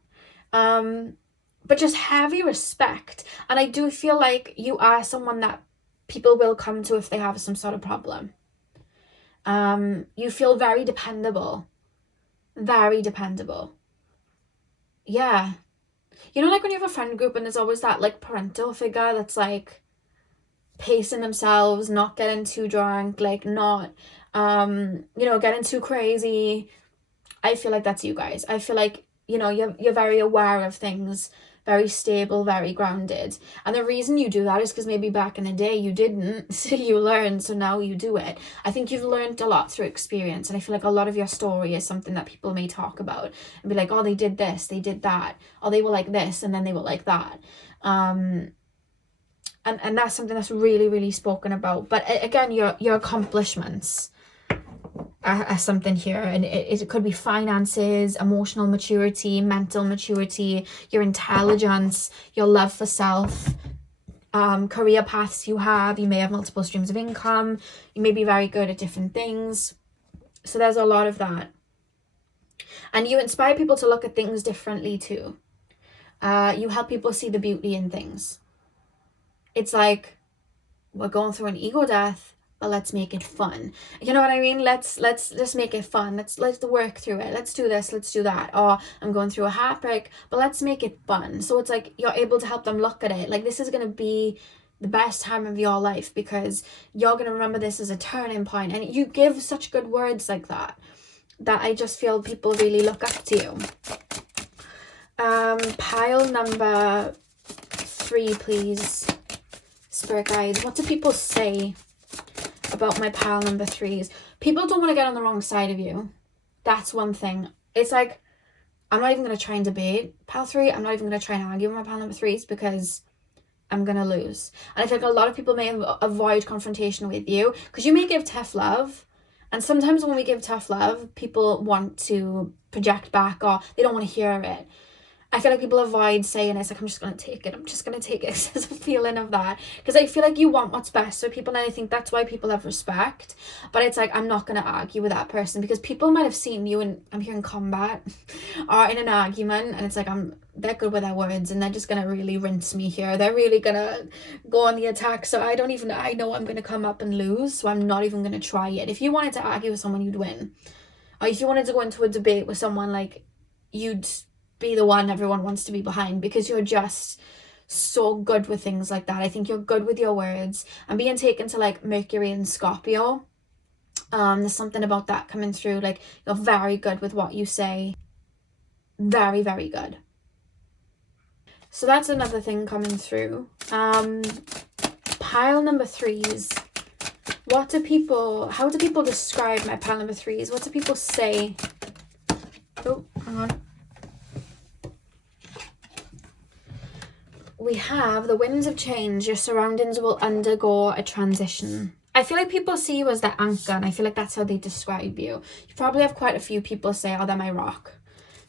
But just heavy respect. And I do feel like you are someone that people will come to if they have some sort of problem. You feel very dependable. Very dependable. Yeah. You know, like when you have a friend group and there's always that like parental figure that's like pacing themselves, not getting too drunk, like not, getting too crazy. I feel like that's you guys. I feel like, you're very aware of things, very stable, very grounded. And the reason you do that is because maybe back in the day you didn't, so you learned, so now you do it. I think you've learned a lot through experience, and I feel like a lot of your story is something that people may talk about and be like, oh, they did this, they did that, or they were like this and then they were like that. And that's something that's really, really spoken about. But again, your accomplishments are something here, and it could be finances, emotional maturity, mental maturity, your intelligence, your love for self, career paths you have. You may have multiple streams of income. You may be very good at different things. So there's a lot of that. And you inspire people to look at things differently too. You help people see the beauty in things. It's like, we're going through an ego death, but let's make it fun. You know what I mean? Let's just make it fun. Let's work through it. Let's do this, let's do that. Or I'm going through a heartbreak, but let's make it fun. So it's like you're able to help them look at it like this is going to be the best time of your life, because you're going to remember this as a turning point. And you give such good words like that I just feel people really look up to you. Pile number 3, please. Spirit guides, what do people say about my pile number 3s? People don't want to get on the wrong side of you. That's one thing. It's like, I'm not even going to try and debate pile 3. I'm not even going to try and argue with my pile number 3s because I'm going to lose. And I think a lot of people may avoid confrontation with you because you may give tough love. And sometimes when we give tough love, people want to project back or they don't want to hear it. I feel like people avoid saying it's like, I'm just going to take it. I'm just going to take it. There's a feeling of that. Because I feel like you want what's best for people. And I think that's why people have respect. But it's like, I'm not going to argue with that person because people might have seen you in, I'm here in combat or in an argument. And it's like, they're good with their words and they're just going to really rinse me here. They're really going to go on the attack. So I know I'm going to come up and lose. So I'm not even going to try it. If you wanted to argue with someone, you'd win. Or if you wanted to go into a debate with someone, like, you'd be the one everyone wants to be behind because you're just so good with things like that. I think you're good with your words. And being taken to like Mercury and Scorpio, there's something about that coming through. Like, you're very good with what you say. Very, very good. So that's another thing coming through. Pile number 3s. How do people describe my pile number 3s? What do people say? Oh, hang on. We have the winds of change. Your surroundings will undergo a transition. I feel like people see you as the anchor, and I feel like that's how they describe you. You probably have quite a few people say, oh, they're my rock.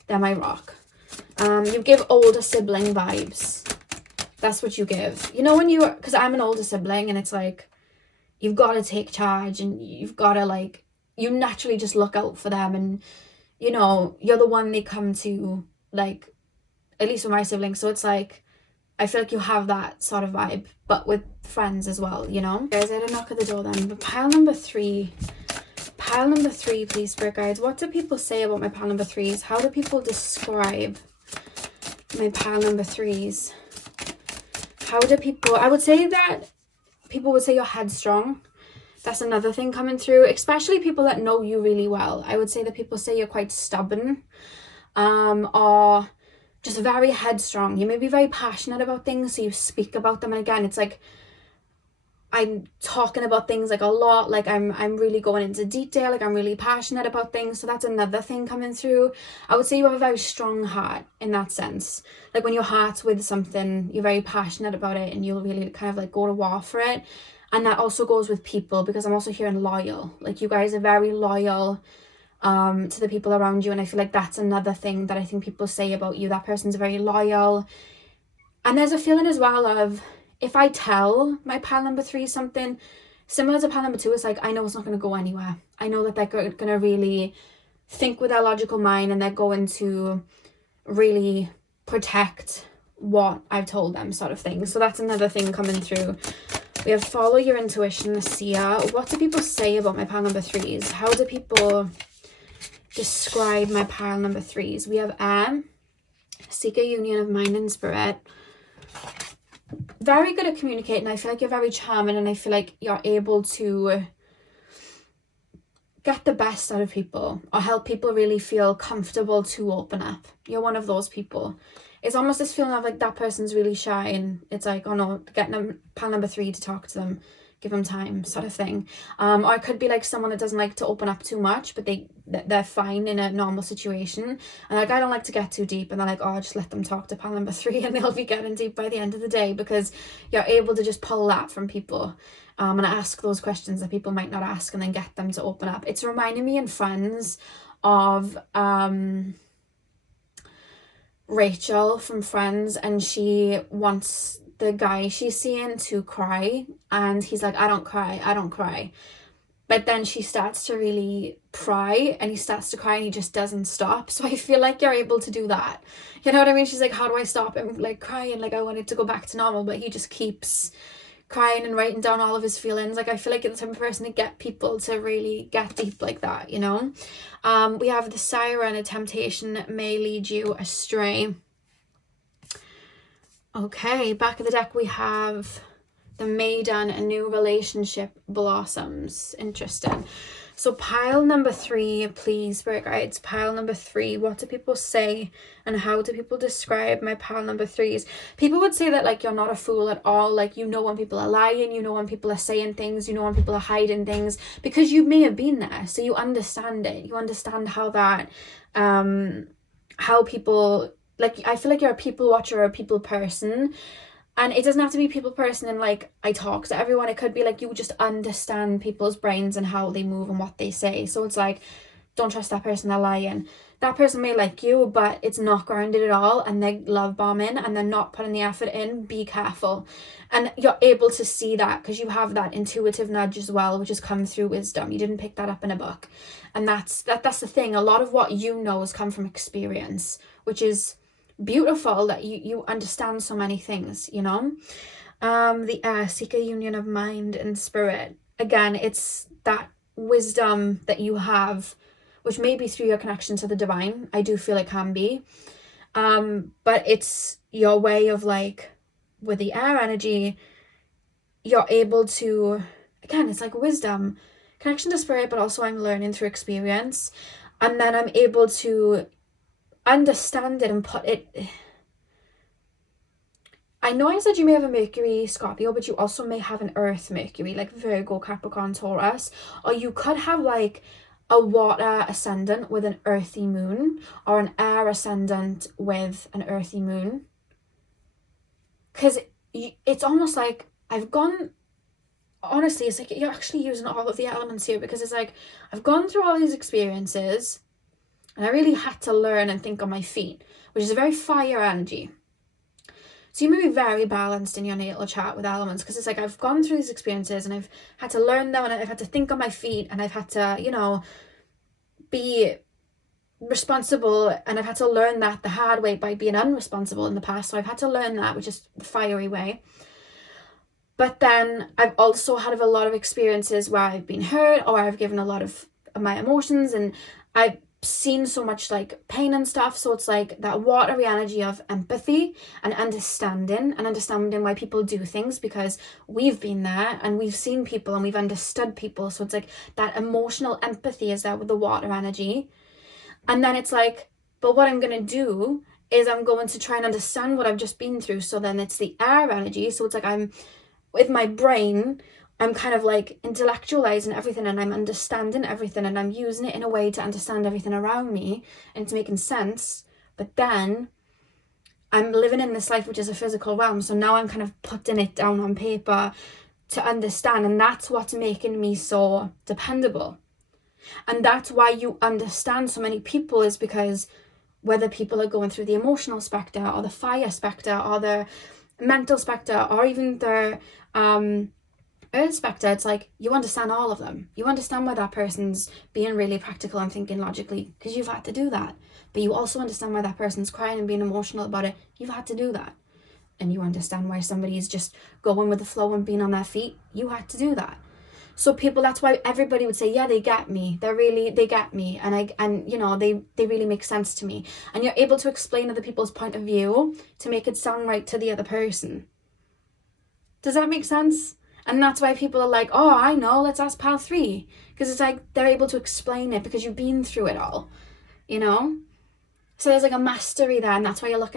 They're my rock. You give older sibling vibes. That's what you give. You know, because I'm an older sibling, and it's like, you've got to take charge, and you've got to, like, you naturally just look out for them, and, you know, you're the one they come to, like, at least with my siblings. So it's like, I feel like you have that sort of vibe, but with friends as well, you know? Guys, I had a knock at the door then. But pile number 3, please, spirit guides. What do people say about my pile number 3s? How do people describe my pile number 3s? I would say that people would say you're headstrong. That's another thing coming through, especially people that know you really well. I would say that people say you're quite stubborn, or just very headstrong. You may be very passionate about things, so you speak about them. And again, it's like, I'm talking about things like a lot, like I'm really going into detail, like I'm really passionate about things. So that's another thing coming through. I would say you have a very strong heart in that sense. Like when your heart's with something, you're very passionate about it and you'll really kind of like go to war for it. And that also goes with people, because I'm also hearing loyal. Like, you guys are very loyal to the people around you, and I feel like that's another thing that I think people say about you. That person's very loyal. And there's a feeling as well of, if I tell my pile number 3 something similar to pile number 2, it's like, I know it's not going to go anywhere. I know that they're going to really think with their logical mind, and they're going to really protect what I've told them, sort of thing. So that's another thing coming through We have follow your intuition, the seer. What do people say about my pile number 3s? How do people describe my pile number 3s? We have air, seek a union of mind and spirit. Very good at communicating. I feel like you're very charming, and I feel like you're able to get the best out of people or help people really feel comfortable to open up. You're one of those people. It's almost this feeling of like that person's really shy, and it's like, oh no, getting a pile number 3 to talk to them, give them time, sort of thing. Or it could be like someone that doesn't like to open up too much, but they're fine in a normal situation, and like, I don't like to get too deep, and they're like, oh, just let them talk to pile number 3 and they'll be getting deep by the end of the day, because you're able to just pull that from people, and ask those questions that people might not ask, and then get them to open up. It's reminding me in Friends of Rachel from Friends, and she wants the guy she's seeing to cry, and he's like, I don't cry. But then she starts to really pry, and he starts to cry, and he just doesn't stop. So I feel like you're able to do that. You know what I mean? She's like, how do I stop him like crying? Like, I want it to go back to normal, but he just keeps crying and writing down all of his feelings. Like, I feel like it's the type of person to get people to really get deep like that, you know. We have the siren, a temptation may lead you astray. Okay, back of the deck we have the maiden, a new relationship blossoms. Interesting. So pile number 3, please, spirit guides. Pile number 3, what do people say and how do people describe my pile number 3s? People would say that like you're not a fool at all. Like, you know when people are lying, you know when people are saying things, you know when people are hiding things, because you may have been there, so you understand it. You understand how that how people, like, I feel like you're a people watcher or a people person. And it doesn't have to be people person and like I talk to everyone. It could be like you just understand people's brains and how they move and what they say. So it's like, don't trust that person, they're lying. That person may like you, but it's not grounded at all, and they love bombing and they're not putting the effort in. Be careful. And you're able to see that because you have that intuitive nudge as well, which has come through wisdom. You didn't pick that up in a book. And that's the thing. A lot of what you know has come from experience, which is beautiful, that you understand so many things, you know. The air, seek a union of mind and spirit. Again, it's that wisdom that you have, which may be through your connection to the divine. I do feel it can be, but it's your way of, like, with the air energy, you're able to, again, it's like wisdom, connection to spirit, but also I'm learning through experience, and then I'm able to understand it and put it. I know I said you may have a Mercury Scorpio, but you also may have an Earth Mercury, like Virgo, Capricorn, Taurus, or you could have like a water ascendant with an earthy moon, or an air ascendant with an earthy moon. Because it's almost like I've gone, honestly, it's like you're actually using all of the elements here, because it's like I've gone through all these experiences and I really had to learn and think on my feet, which is a very fire energy. So you may be very balanced in your natal chart with elements, because it's like I've gone through these experiences and I've had to learn them, and I've had to think on my feet, and I've had to, you know, be responsible, and I've had to learn that the hard way by being unresponsible in the past. So I've had to learn that, which is the fiery way. But then I've also had a lot of experiences where I've been hurt, or I've given a lot of my emotions, and I've seen so much like pain and stuff. So it's like that watery energy of empathy and understanding why people do things, because we've been there and we've seen people and we've understood people. So it's like that emotional empathy is there with the water energy. And then it's like, but what I'm going to do is I'm going to try and understand what I've just been through. So then it's the air energy. So it's like I'm, with my brain, I'm kind of like intellectualizing everything, and I'm understanding everything, and I'm using it in a way to understand everything around me, and it's making sense. But then I'm living in this life, which is a physical realm. So now I'm kind of putting it down on paper to understand. And that's what's making me so dependable. And that's why you understand so many people, is because whether people are going through the emotional spectre or the fire spectre or the mental spectre or even their Earth spectre, it's like you understand all of them. You understand why that person's being really practical and thinking logically, because you've had to do that. But you also understand why that person's crying and being emotional about it. You've had to do that. and you understand why somebody's just going with the flow and being on their feet. You had to do that. So people, that's why everybody would say, yeah, they get me. They get me. And you know, they really make sense to me. And you're able to explain other people's point of view to make it sound right to the other person. Does that make sense? And that's why people are like, oh, I know, let's ask pal 3. Because it's like, they're able to explain it because you've been through it all, you know? So there's like a mastery there, and that's why you're looked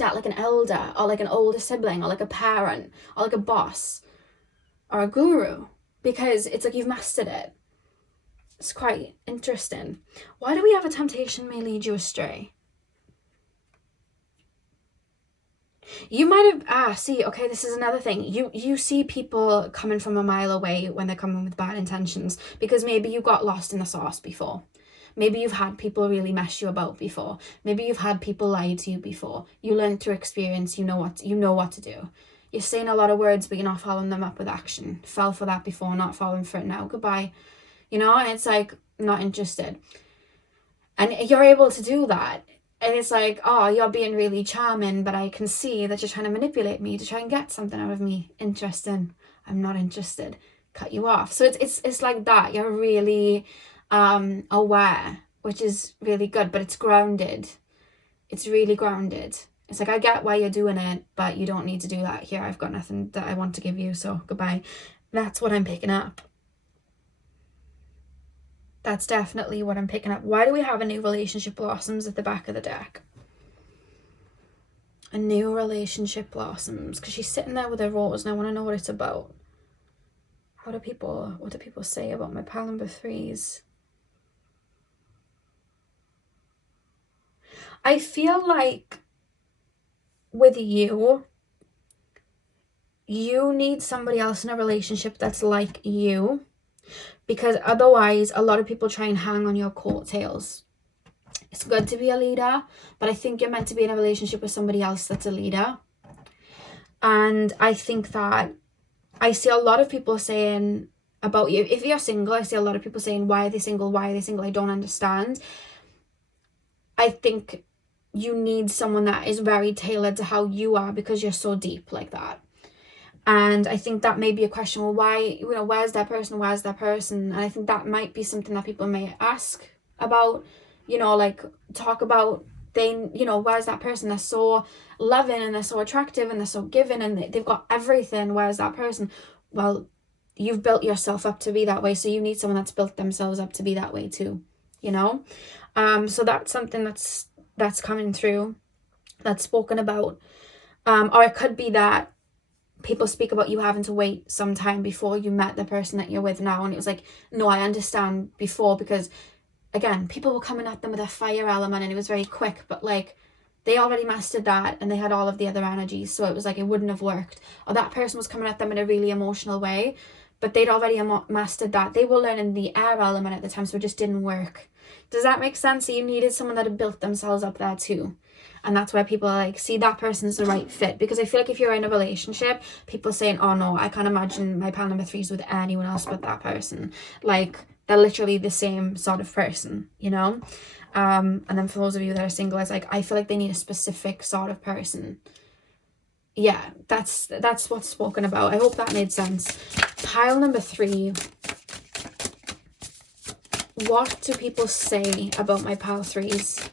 at like an elder, or like an older sibling, or like a parent, or like a boss, or a guru. Because it's like you've mastered it. It's quite interesting. Why do we have a temptation may lead you astray? You might have, see, okay, this is another thing. You see people coming from a mile away when they're coming with bad intentions, because maybe you got lost in the sauce before. Maybe you've had people really mess you about before. Maybe you've had people lie to you before. You learn through experience, you know what to do. You're saying a lot of words, but you're not following them up with action. Fell for that before, not falling for it now. Goodbye. You know, and it's like, not interested. And you're able to do that. And it's like, oh, you're being really charming, but I can see that you're trying to manipulate me to try and get something out of me. Interesting. I'm not interested. Cut you off. So it's like that. You're really aware, which is really good, but it's grounded. It's really grounded. It's like, I get why you're doing it, but you don't need to do that here. I've got nothing that I want to give you, so goodbye. That's what I'm picking up. That's definitely what I'm picking up. Why do we have a new relationship blossoms at the back of the deck? A new relationship blossoms. Because she's sitting there with her rose, and I want to know what it's about. What do people say about my pile number 3s? I feel like with you need somebody else in a relationship that's like you, because otherwise a lot of people try and hang on your coattails. It's good to be a leader, but I think you're meant to be in a relationship with somebody else that's a leader. And I think that I see a lot of people saying about you, if you're single, I see a lot of people saying, why are they single? Why are they single? I don't understand. I think you need someone that is very tailored to how you are, because you're so deep like that. And I think that may be a question, well, why, you know, where's that person? Where's that person? And I think that might be something that people may ask about, you know, like talk about, you know, where's that person? They're so loving and they're so attractive and they're so giving and they've got everything. Where's that person? Well, you've built yourself up to be that way. So you need someone that's built themselves up to be that way too, you know? So that's something that's coming through, that's spoken about. Or it could be that people speak about you having to wait some time before you met the person that you're with now. And it was like, no, I understand before, because again, people were coming at them with a fire element and it was very quick, but like they already mastered that and they had all of the other energies. So it was like, it wouldn't have worked. Or that person was coming at them in a really emotional way, but they'd already mastered that. They were learning the air element at the time, so it just didn't work. Does that make sense? So you needed someone that had built themselves up there too. And that's where people are like, see, that person's the right fit. Because I feel like if you're in a relationship, people saying, oh no, I can't imagine my pile number 3s with anyone else but that person. Like, they're literally the same sort of person, you know? And then for those of you that are single, it's like, I feel like they need a specific sort of person. Yeah, that's what's spoken about. I hope that made sense. Pile number 3. What do people say about my pile 3s?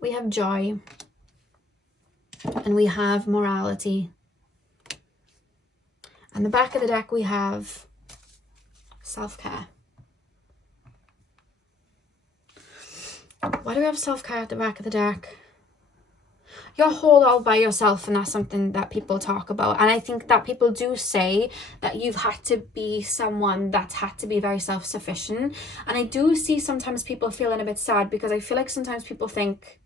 We have joy. And we have morality. And the back of the deck we have self-care. Why do we have self-care at the back of the deck? You're whole all by yourself, and that's something that people talk about. And I think that people do say that you've had to be someone that's had to be very self-sufficient. And I do see sometimes people feeling a bit sad, because I feel like sometimes people think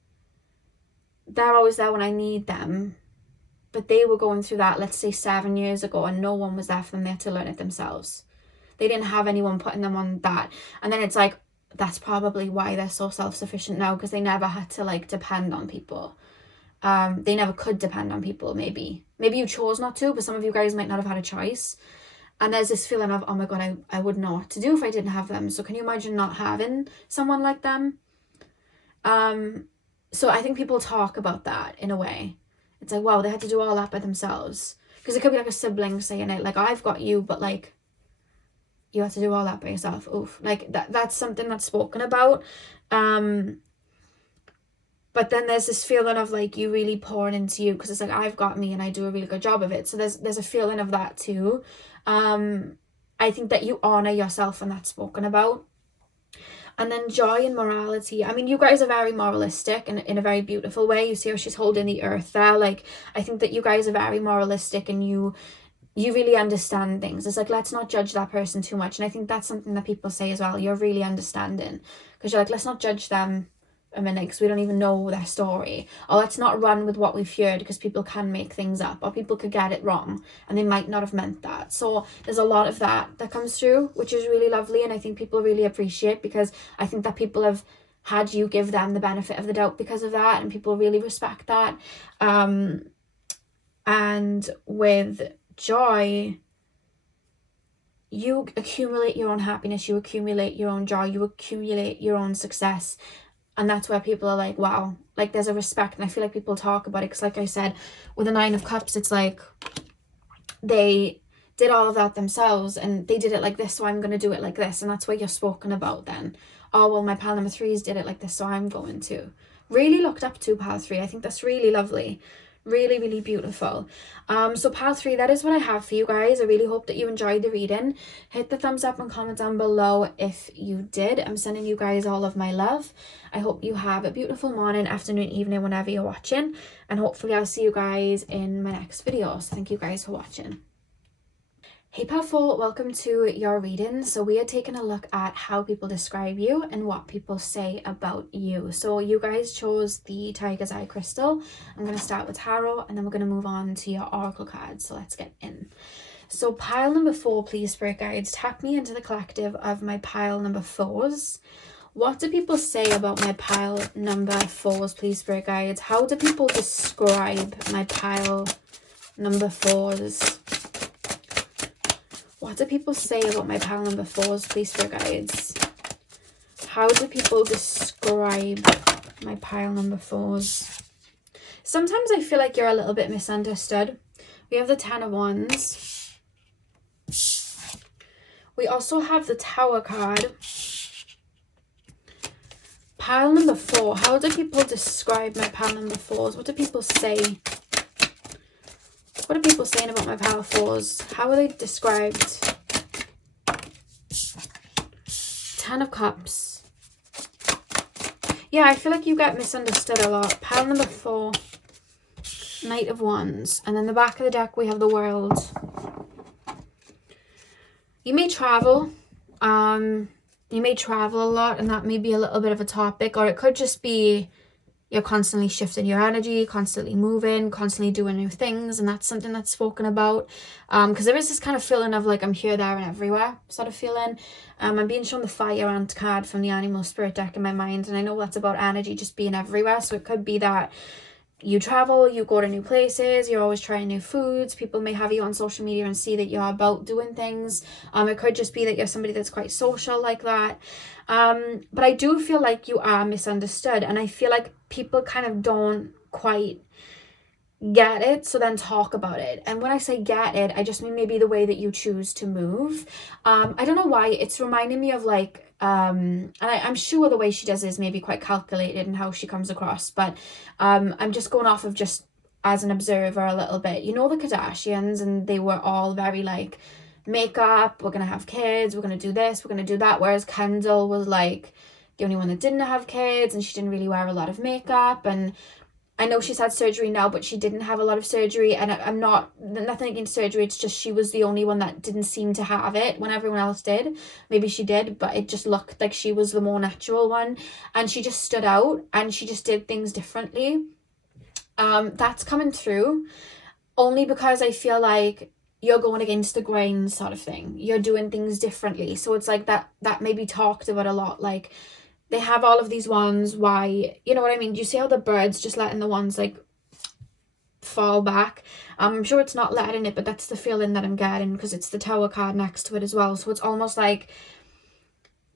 they're always there when I need them. But they were going through that, let's say 7 years ago, and no one was there for them. They had to learn it themselves. They didn't have anyone putting them on that. And then it's like, that's probably why they're so self-sufficient now, because they never had to like depend on people. They never could depend on people, maybe you chose not to, but some of you guys might not have had a choice. And there's this feeling of, oh my god, I wouldn't know what to do if I didn't have them. So can you imagine not having someone like them? So I think people talk about that in a way. It's like, wow, they had to do all that by themselves. Because it could be like a sibling saying it, like, I've got you, but like, you have to do all that by yourself. Oof. Like, that's something that's spoken about. But then there's this feeling of like you really pouring into you, because it's like, I've got me and I do a really good job of it. So there's a feeling of that too. I think that you honor yourself when that's spoken about. And then joy and morality. I mean, you guys are very moralistic and in a very beautiful way. You see how she's holding the earth there. Like, I think that you guys are very moralistic and you really understand things. It's like, let's not judge that person too much. And I think that's something that people say as well. You're really understanding, because you're like, let's not judge them a minute because we don't even know their story, or let's not run with what we've heard because people can make things up, or people could get it wrong and they might not have meant that. So there's a lot of that comes through, which is really lovely, and I think people really appreciate, because I think that people have had you give them the benefit of the doubt because of that, and people really respect that. And with joy, you accumulate your own happiness, you accumulate your own joy, you accumulate your own success. And that's where people are like, wow, like there's a respect. And I feel like people talk about it because, like I said, with the 9 of Cups, it's like they did all of that themselves and they did it like this, so I'm going to do it like this. And that's where you're spoken about then. Oh, well, my pal number 3s did it like this, so I'm going to. Really looked up to pal 3. I think that's really lovely. Really, really beautiful. So pal 3, that is what I have for you guys. I really hope that you enjoyed the reading. Hit the thumbs up and comment down below if you did. I'm sending you guys all of my love. I hope you have a beautiful morning, afternoon, evening, whenever you're watching, and hopefully I'll see you guys in my next video. So thank you guys for watching. Hey pal 4, welcome to your reading. So we are taking a look at how people describe you and what people say about you. So you guys chose the Tiger's Eye crystal. I'm going to start with tarot and then we're going to move on to your oracle cards. So let's get in. So pile number 4, please, spirit guides, tap me into the collective of my pile number 4s. What do people say about my pile number 4s, please, spirit guides? How do people describe my pile number 4s? What do people say about my pile number 4s, please, spirit guides? How do people describe my pile number 4s? Sometimes I feel like you're a little bit misunderstood. We have the 10 of Wands. We also have the Tower card. Pile number 4. How do people describe my pile number 4s? What do people say? What are people saying about my pile 4s? How are they described? 10 of Cups. Yeah, I feel like you get misunderstood a lot. Pile number 4. Knight of Wands. And then the back of the deck we have the World. You may travel. You may travel a lot, and that may be a little bit of a topic, or it could just be you're constantly shifting your energy, constantly moving, constantly doing new things, and that's something that's spoken about. Because there is this kind of feeling of like I'm here, there, and everywhere sort of feeling. I'm being shown the Fire Ant card from the Animal Spirit deck in my mind, and I know that's about energy just being everywhere. So it could be that you travel, you go to new places, you're always trying new foods. People may have you on social media and see that you're about doing things. It could just be that you're somebody that's quite social like that. But I do feel like you are misunderstood, and I feel like people kind of don't quite get it, so then talk about it. And when I say get it, I just mean maybe the way that you choose to move. I don't know why it's reminding me of like and I'm sure the way she does is maybe quite calculated in how she comes across, but I'm just going off of just as an observer a little bit. You know, the Kardashians, and they were all very like makeup, we're gonna have kids, we're gonna do this, we're gonna do that, whereas Kendall was like the only one that didn't have kids, and she didn't really wear a lot of makeup. And I know she's had surgery now, but she didn't have a lot of surgery, and I'm nothing against surgery, it's just she was the only one that didn't seem to have it when everyone else did. Maybe she did, but it just looked like she was the more natural one, and she just stood out, and she just did things differently. That's coming through, only because I feel like you're going against the grain sort of thing. You're doing things differently. So it's like that may be talked about a lot, like they have all of these wands, why, you know what I mean? Do you see how the bird's just letting the wands like fall back? I'm sure it's not letting it, but that's the feeling that I'm getting, because it's the Tower card next to it as well. So it's almost like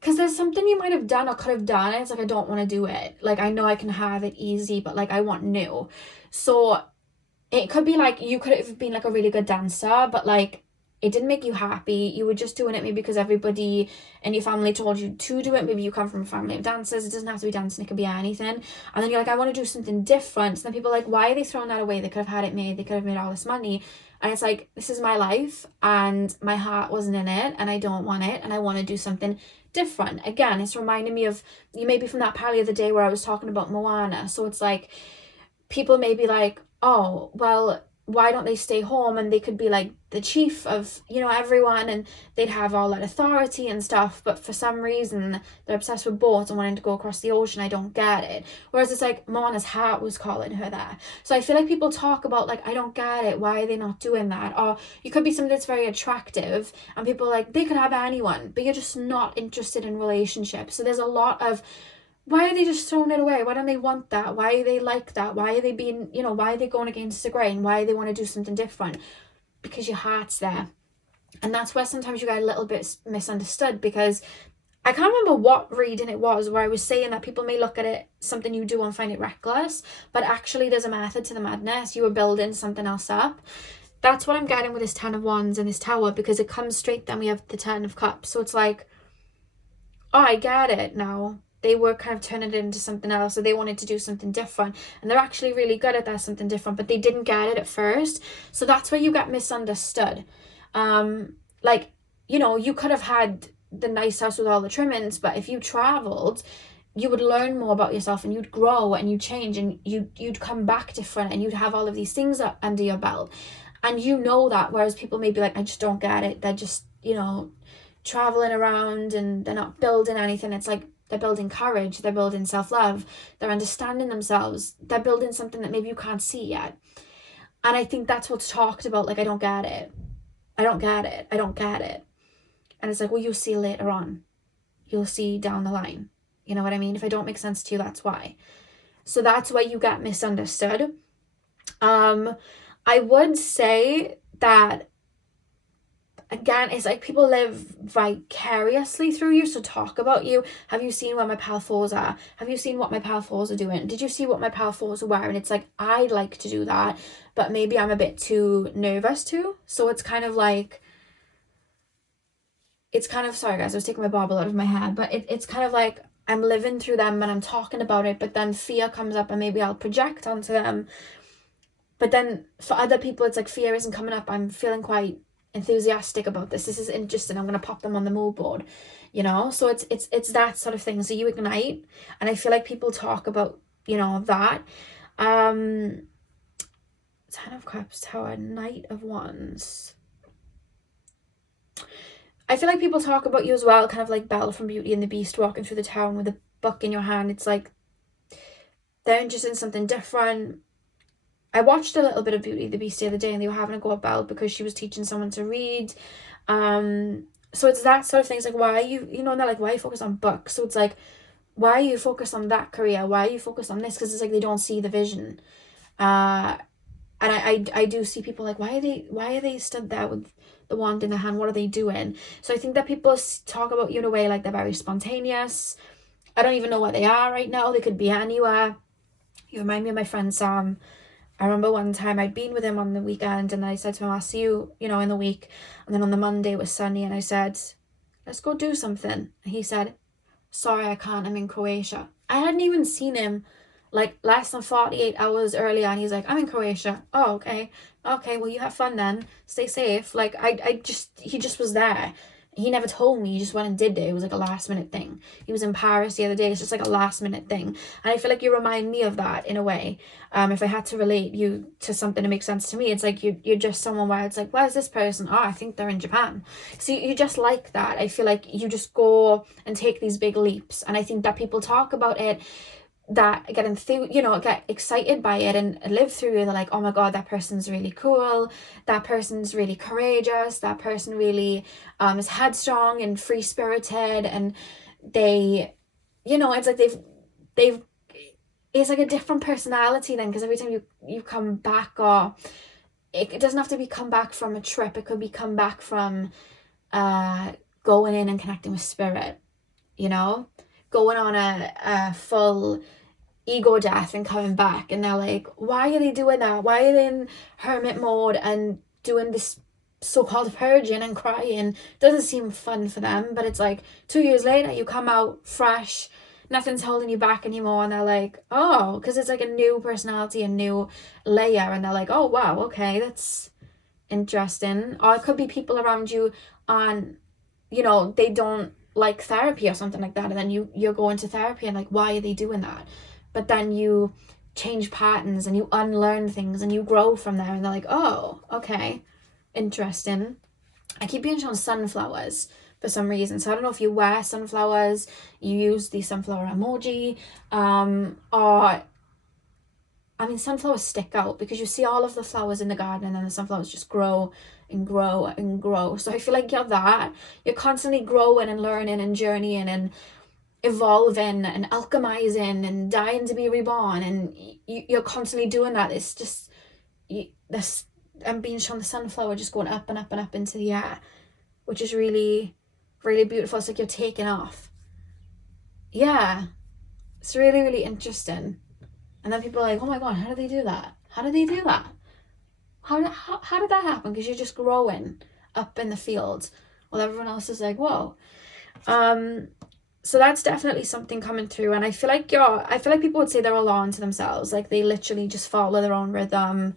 because there's something you might have done or could have done, and it's like, I don't want to do it. Like, I know I can have it easy, but like, I want new. So it could be like, you could have been like a really good dancer, but like, it didn't make you happy. You were just doing it maybe because everybody in your family told you to do it. Maybe you come from a family of dancers. It doesn't have to be dancing. It could be anything. And then you're like, I want to do something different. And then people are like, why are they throwing that away? They could have had it made. They could have made all this money. And it's like, this is my life and my heart wasn't in it and I don't want it and I want to do something different. Again, it's reminding me of, you maybe from that pally of the day where I was talking about Moana. So it's like, people may be like, oh, well, why don't they stay home and they could be like the chief of, you know, everyone, and they'd have all that authority and stuff, but for some reason they're obsessed with boats and wanting to go across the ocean. I don't get it. Whereas it's like Moana's heart was calling her there. So I feel like people talk about like, I don't get it, why are they not doing that? Or you could be somebody that's very attractive and people are like, they could have anyone, but you're just not interested in relationships. So there's a lot of, why are they just throwing it away? Why don't they want that? Why are they like that? Why are they being, you know, why are they going against the grain? Why do they want to do something different? Because your heart's there. And that's where sometimes you get a little bit misunderstood, because I can't remember what reading it was where I was saying that people may look at it, something you do, and find it reckless, but actually there's a method to the madness. You were building something else up. That's what I'm getting with this 10 of Wands and this Tower, because it comes straight, then we have the 10 of Cups. So it's like, oh, I get it now. They were kind of turning it into something else, so they wanted to do something different, and they're actually really good at that something different, but they didn't get it at first. So that's where you get misunderstood. Like, you know, you could have had the nice house with all the trimmings, but if you traveled, you would learn more about yourself and you'd grow and you'd change and you'd come back different and you'd have all of these things under your belt, and you know that. Whereas people may be like, I just don't get it. They're just, you know, traveling around and they're not building anything. It's like, they're building courage, they're building self-love, they're understanding themselves, they're building something that maybe you can't see yet. And I think that's what's talked about, like, I don't get it, I don't get it, I don't get it. And it's like, well, you'll see later on, you'll see down the line, you know what I mean? If I don't make sense to you, that's why. So that's why you get misunderstood. I would say that, again, it's like people live vicariously through you, so talk about you. Have you seen where my pal fours are? Have you seen what my pal fours are doing? Did you see what my pal fours are wearing? It's like, I'd like to do that, but maybe I'm a bit too nervous to. So it's kind of like, it's kind of, sorry guys, I was taking my bauble out of my head, but it's kind of like, I'm living through them and I'm talking about it, but then fear comes up and maybe I'll project onto them. But then for other people, it's like, fear isn't coming up. I'm feeling quite enthusiastic about this is interesting, I'm going to pop them on the mood board, you know. So it's that sort of thing. So you ignite, and I feel like people talk about, you know, that 10 of Cups, Tower, Knight of Wands. I feel like people talk about you as well, kind of like Belle from Beauty and the Beast, walking through the town with a book in your hand. It's like they're interested in something different. I watched a little bit of Beauty and the Beast the other day, and they were having a go at Belle because she was teaching someone to read. So it's that sort of thing. It's like, why are you, you know, and they're like, why are you focused on books? So it's like, why are you focused on that career? Why are you focused on this? Because it's like, they don't see the vision. And I do see people like, why are they stood there with the wand in their hand? What are they doing? So I think that people talk about you in a way like they're very spontaneous. I don't even know what they are right now. They could be anywhere. You remind me of my friend Sam. I remember one time I'd been with him on the weekend, and I said to him, I'll see you, you know, in the week. And then on the Monday it was sunny, and I said, let's go do something. And he said, sorry, I can't, I'm in Croatia. I hadn't even seen him like less than 48 hours earlier, and he's like, I'm in Croatia. Oh, okay, well, you have fun then, stay safe. Like, he just was there. He never told me, he just went and did it. It was like a last minute thing. He was in Paris the other day. It's just like a last minute thing. And I feel like you remind me of that in a way. If I had to relate you to something to make sense to me, it's like you're just someone where it's like, where's this person? Oh, I think they're in Japan. So you just like that. I feel like you just go and take these big leaps. And I think that people talk about it, that get get excited by it and live through it. They're like, oh my god, that person's really cool, that person's really courageous, that person really is headstrong and free-spirited, and they, you know, it's like they've it's like a different personality then, because every time you come back, or it doesn't have to be come back from a trip, it could be come back from going in and connecting with spirit, you know, going on a full ego death and coming back, and they're like, why are they doing that? Why are they in hermit mode and doing this so-called purging and crying? Doesn't seem fun for them, but it's like 2 years later you come out fresh, nothing's holding you back anymore, and they're like, oh, because it's like a new personality, a new layer, and they're like, oh wow, okay, that's interesting. Or it could be people around you on, you know, they don't like therapy or something like that, and then you're going to therapy and like, why are they doing that? But then you change patterns and you unlearn things and you grow from there, and they're like, oh, okay, interesting. I keep being shown sunflowers for some reason, so I don't know if you wear sunflowers, you use the sunflower emoji, or I mean, sunflowers stick out because you see all of the flowers in the garden and then the sunflowers just grow and grow and grow. So I feel like you're that. You're constantly growing and learning and journeying and evolving and alchemizing and dying to be reborn. And you're constantly doing that. It's just, this, I'm being shown the sunflower just going up and up and up into the air, which is really, really beautiful. It's like you're taking off. Yeah, it's really, really interesting. And then people are like, oh my god, how do they do that? How do they do that? How did that happen? Because you're just growing up in the field while everyone else is like, whoa. So that's definitely something coming through. And I feel like people would say they're a law unto themselves. Like they literally just follow their own rhythm.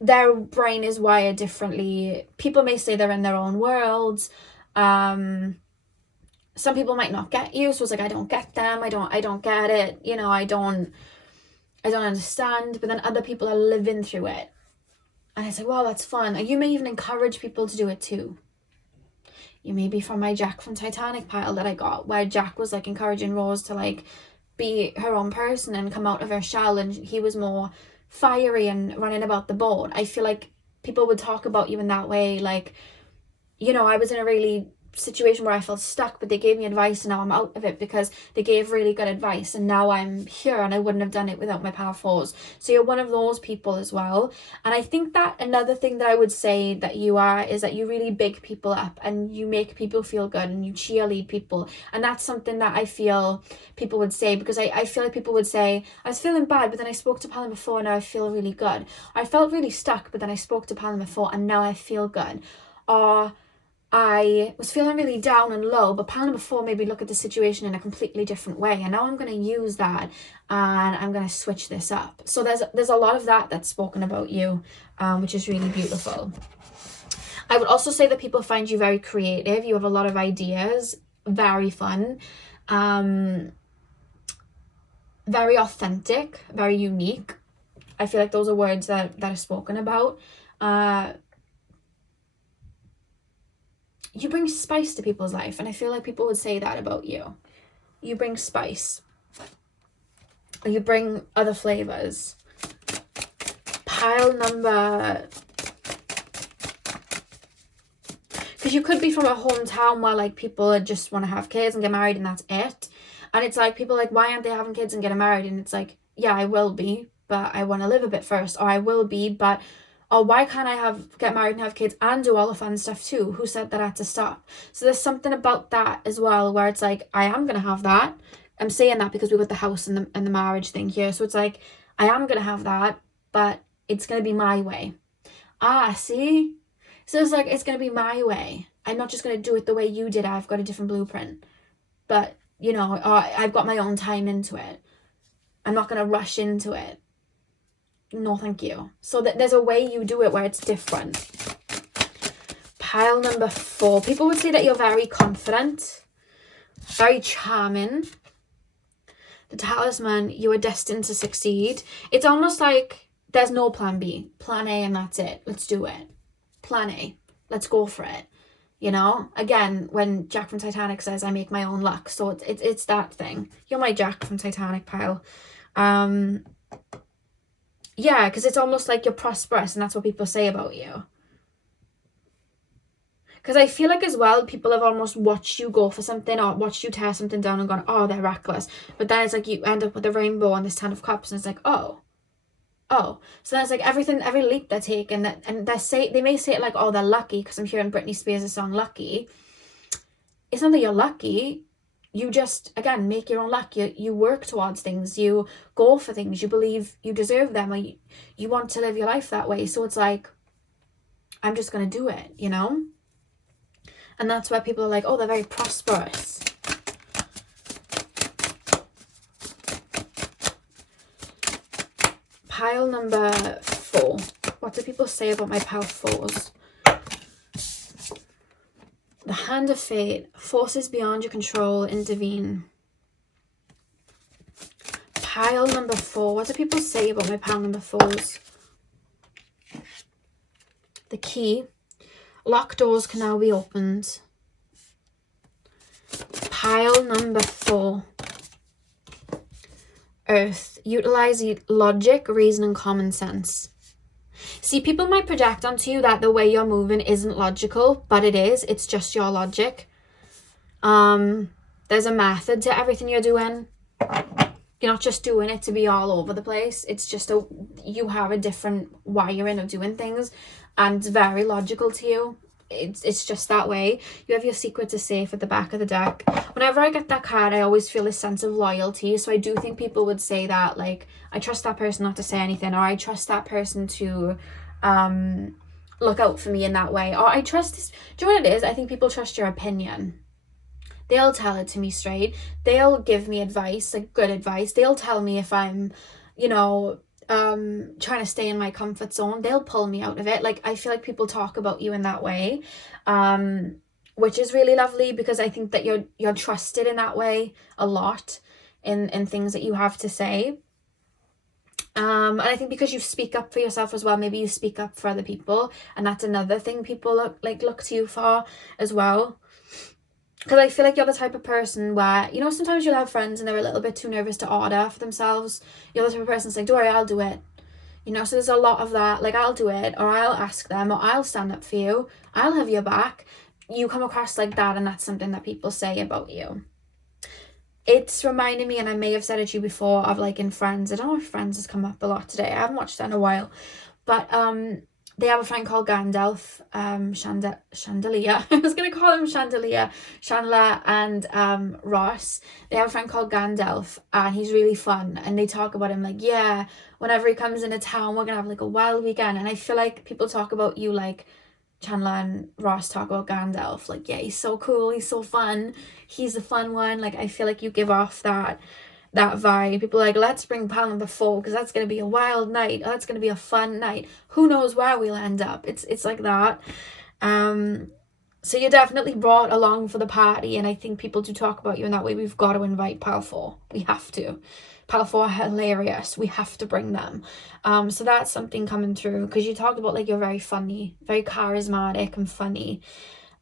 Their brain is wired differently. People may say they're in their own worlds. Some people might not get you. So it's like, I don't get them. I don't get it. You know, I don't understand. But then other people are living through it. And it's like, wow, that's fun. And you may even encourage people to do it too. You may be from my Jack from Titanic pile that I got, where Jack was like encouraging Rose to like be her own person and come out of her shell, and he was more fiery and running about the boat. I feel like people would talk about you in that way. Like, you know, I was in a really situation where I felt stuck, but they gave me advice and now I'm out of it because they gave really good advice, and now I'm here and I wouldn't have done it without my power fours. So you're one of those people as well. And I think that another thing that I would say that you are is that you really big people up and you make people feel good and you cheerlead people. And that's something that I feel people would say, because I feel like people would say, I was feeling bad but then I spoke to Palin before and now I feel really good. I felt really stuck but then I spoke to Palin before and now I feel good. Or I was feeling really down and low, but Palin before made me look at the situation in a completely different way, and now I'm going to use that and I'm going to switch this up. So there's a lot of that that's spoken about you, which is really beautiful. I would also say that people find you very creative. You have a lot of ideas, very fun, very authentic, very unique. I feel like those are words that are spoken about. You bring spice to people's life, and I feel like people would say that about you. You bring spice. Or you bring other flavors. Pile number... Because you could be from a hometown where like people just want to have kids and get married and that's it. And it's like people are like, why aren't they having kids and getting married? And it's like, yeah, I will be, but I want to live a bit first. Or I will be, but... Or why can't I get married and have kids and do all the fun stuff too? Who said that I had to stop? So there's something about that as well, where it's like, I am going to have that. I'm saying that because we got the house and the marriage thing here. So it's like, I am going to have that, but it's going to be my way. See? So it's like, it's going to be my way. I'm not just going to do it the way you did. I've got a different blueprint. But, you know, I've got my own time into it. I'm not going to rush into it. No, thank you. So there's a way you do it where it's different. Pile number 4. People would say that you're very confident, very charming. The talisman, you are destined to succeed. It's almost like there's no plan B. Plan A and that's it. Let's do it. Plan A. Let's go for it. You know? Again, when Jack from Titanic says, I make my own luck. So it's that thing. You're my Jack from Titanic pile. Yeah, because it's almost like you're prosperous and that's what people say about you. Because I feel like as well, people have almost watched you go for something or watched you tear something down and gone, oh, they're reckless. But then it's like you end up with a rainbow on this 10 of cups and it's like, oh. So that's like every leap they're taking. And they may say it like, oh, they're lucky, because I'm hearing Britney Spears' song Lucky. It's not that you're lucky. you just, again, make your own luck. You work towards things, you go for things, you believe you deserve them, or you want to live your life that way. So it's like, I'm just going to do it, you know? And that's where people are like, oh, they're very prosperous. Pile number 4. What do people say about my pile 4s? The Hand of Fate. Forces beyond your control intervene. Pile number 4. What do people say about my pile number 4s? The Key. Locked doors can now be opened. Pile number 4. Earth. Utilize logic, reason, and common sense. See, people might project onto you that the way you're moving isn't logical, but it is. It's just your logic. There's a method to everything you're doing. You're not just doing it to be all over the place. It's just you have a different wiring of doing things, and it's very logical to you. It's just that way. You have your secrets are safe at the back of the deck. Whenever I get that card, I always feel a sense of loyalty. So I do think people would say that, like, I trust that person not to say anything, or I trust that person to look out for me in that way, or I trust this. Do you know what it is? I think people trust your opinion. They'll tell it to me straight. They'll give me advice, like good advice. They'll tell me if I'm, you know, trying to stay in my comfort zone. They'll pull me out of it. Like, I feel like people talk about you in that way, which is really lovely, because I think that you're trusted in that way a lot in things that you have to say. And I think because you speak up for yourself as well, maybe you speak up for other people, and that's another thing people look to you for as well. Because I feel like you're the type of person where, you know, sometimes you'll have friends and they're a little bit too nervous to order for themselves. You're the type of person that's like, don't worry, I'll do it. You know, so there's a lot of that, like, I'll do it, or I'll ask them, or I'll stand up for you, I'll have your back. You come across like that, and that's something that people say about you. It's reminding me, and I may have said it to you before, of like in Friends. I don't know if Friends has come up a lot today. I haven't watched that in a while. But they have a friend called Gandalf, Chandelier. I was going to call him Chandelier. Chandler and Ross. They have a friend called Gandalf, and he's really fun. And they talk about him like, yeah, whenever he comes into town, we're going to have like a wild weekend. And I feel like people talk about you like Chandler and Ross talk about Gandalf. Like, yeah, he's so cool. He's so fun. He's the fun one. Like, I feel like you give off that vibe. People are like, let's bring pal number 4 because that's going to be a wild night. Oh, that's going to be a fun night. Who knows where we'll end up. It's like that. So you're definitely brought along for the party, and I think people do talk about you in that way. We've got to invite pal 4. We have to. Pal 4 are hilarious. We have to bring them. So that's something coming through, because you talked about like you're very funny, very charismatic and funny.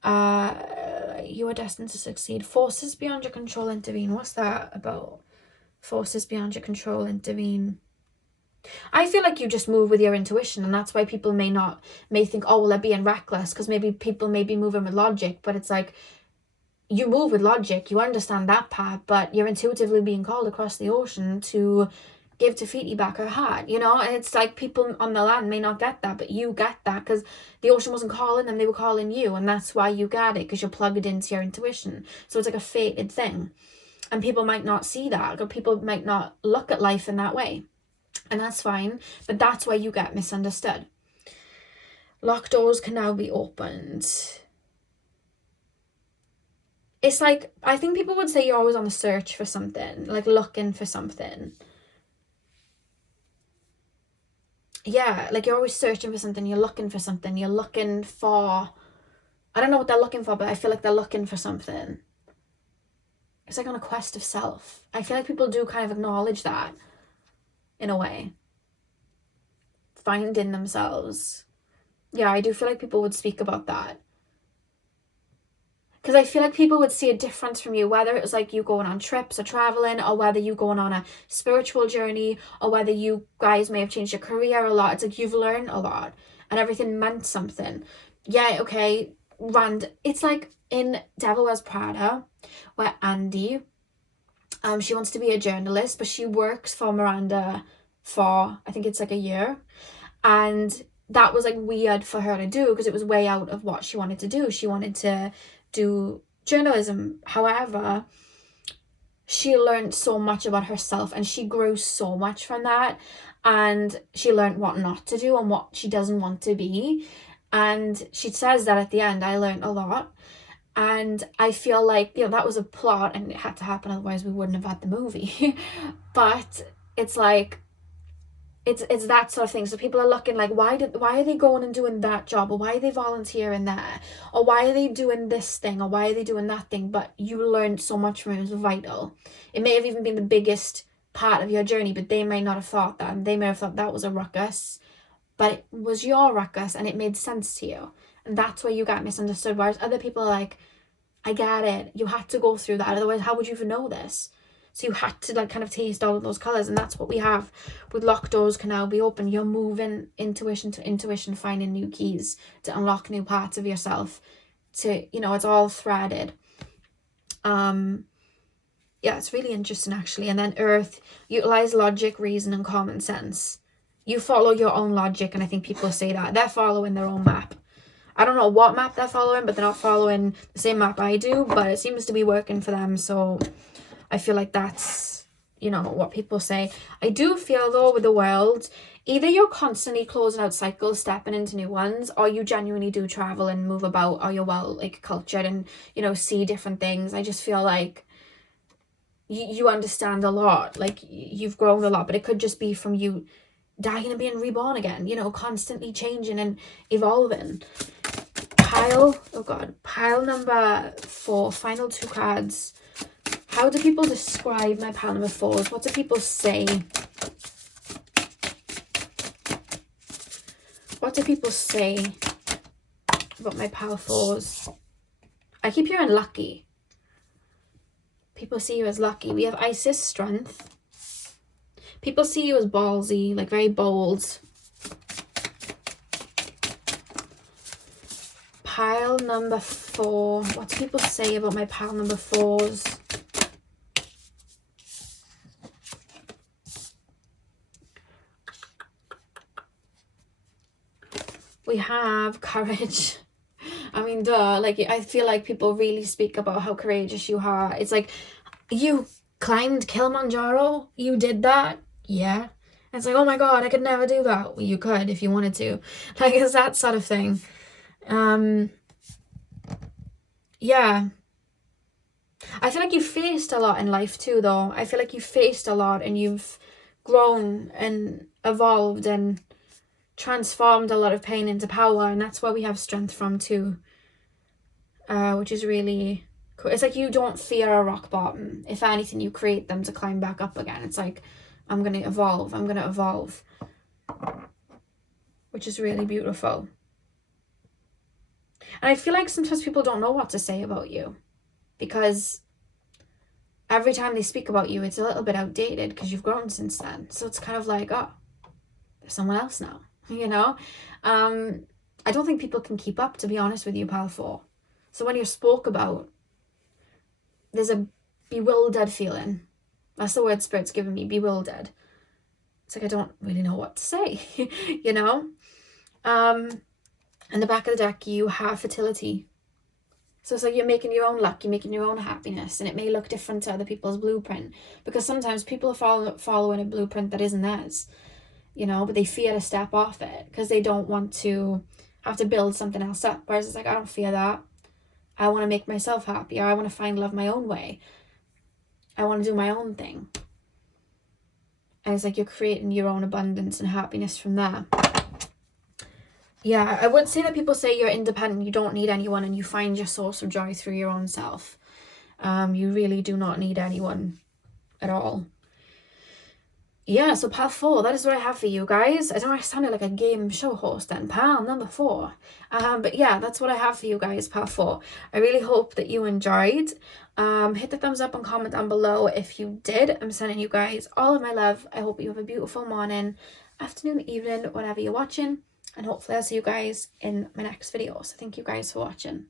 You are destined to succeed. Forces beyond your control intervene. What's that about? Forces beyond your control intervene. I feel like you just move with your intuition, and that's why people may think, oh, well, they're being reckless, because maybe people may be moving with logic, but it's like, you move with logic, you understand that part, but you're intuitively being called across the ocean to give Tafiti back her heart, you know? And it's like people on the land may not get that, but you get that, because the ocean wasn't calling them, they were calling you, and that's why you got it, because you're plugged into your intuition. So it's like a fated thing. And people might not see that, or people might not look at life in that way. And that's fine, but that's why you get misunderstood. Locked doors can now be opened. It's like, I think people would say you're always on the search for something, like looking for something. Yeah, like you're always searching for something, you're looking for something, you're looking for, I don't know what they're looking for, but I feel like they're looking for something. It's like on a quest of self. I feel like people do kind of acknowledge that in a way. Finding themselves. Yeah, I do feel like people would speak about that. Because I feel like people would see a difference from you, whether it was like you going on trips or traveling, or whether you going on a spiritual journey, or whether you guys may have changed your career a lot. It's like you've learned a lot and everything meant something. Yeah, okay, it's like in Devil Wears Prada, where Andy, she wants to be a journalist, but she works for Miranda for, I think it's like a year. And that was like weird for her to do, because it was way out of what she wanted to do. She wanted to do journalism. However, she learned so much about herself, and she grew so much from that, and she learned what not to do and what she doesn't want to be. And she says that at the end, I learned a lot. And I feel like, that was a plot and it had to happen, otherwise we wouldn't have had the movie. But it's like, it's that sort of thing. So people are looking like, why are they going and doing that job, or why are they volunteering there, or why are they doing this thing, or why are they doing that thing? But you learned so much from it. It was vital. It may have even been the biggest part of your journey, but they may not have thought that, and they may have thought that was a ruckus, but it was your ruckus and it made sense to you. And that's where you got misunderstood, whereas other people are like, I get it, you had to go through that, otherwise how would you even know this? So you had to like kind of taste all of those colours, and that's what we have with locked doors can now be open. You're moving intuition to intuition, finding new keys to unlock new parts of yourself. To, it's all threaded. Yeah, it's really interesting actually. And then Earth, utilize logic, reason, and common sense. You follow your own logic, and I think people say that they're following their own map. I don't know what map they're following, but they're not following the same map I do, but it seems to be working for them. So I feel like that's, what people say. I do feel though with the world, either you're constantly closing out cycles, stepping into new ones, or you genuinely do travel and move about, or you're well like cultured and, see different things. I just feel like you understand a lot, like you've grown a lot, but it could just be from you dying and being reborn again, constantly changing and evolving. Pile number 4, final 2 cards. How do people describe my pile number 4s? What do people say? What do people say about my pile 4s? I keep hearing lucky. People see you as lucky. We have Isis, strength. People see you as ballsy, like very bold. Pile number 4. What do people say about my pile number 4s? We have courage. I mean, duh. Like, I feel like people really speak about how courageous you are. It's like, you climbed Kilimanjaro? You did that? Yeah. And it's like, oh my god, I could never do that. Well, you could if you wanted to. Like, it's that sort of thing. Yeah. I feel like you've faced a lot in life too, though. I feel like you've faced a lot and you've grown and evolved and transformed a lot of pain into power, and that's where we have strength from too, which is really cool. It's like you don't fear a rock bottom. If anything, you create them to climb back up again. It's like, I'm going to evolve, which is really beautiful. And I feel like sometimes people don't know what to say about you, because every time they speak about you, it's a little bit outdated because you've grown since then. So it's kind of like, oh, there's someone else now. I don't think people can keep up, to be honest with you, pile 4. So when you're spoke about, there's a bewildered feeling. That's the word Spirit's given me, bewildered. It's like, I don't really know what to say, In the back of the deck, you have fertility. So it's like you're making your own luck, you're making your own happiness, and it may look different to other people's blueprint, because sometimes people are following a blueprint that isn't theirs. But they fear to step off it because they don't want to have to build something else up. Whereas it's like, I don't fear that. I want to make myself happy, or I want to find love my own way. I want to do my own thing. And it's like you're creating your own abundance and happiness from there. Yeah, I would say that people say you're independent, you don't need anyone, and you find your source of joy through your own self. You really do not need anyone at all. Yeah, so pile 4, that is what I have for you guys. I don't know, I sounded like a game show host then. Pile number 4. But yeah, that's what I have for you guys, pile 4. I really hope that you enjoyed. Hit the thumbs up and comment down below if you did. I'm sending you guys all of my love. I hope you have a beautiful morning, afternoon, evening, whenever you're watching. And hopefully I'll see you guys in my next video. So thank you guys for watching.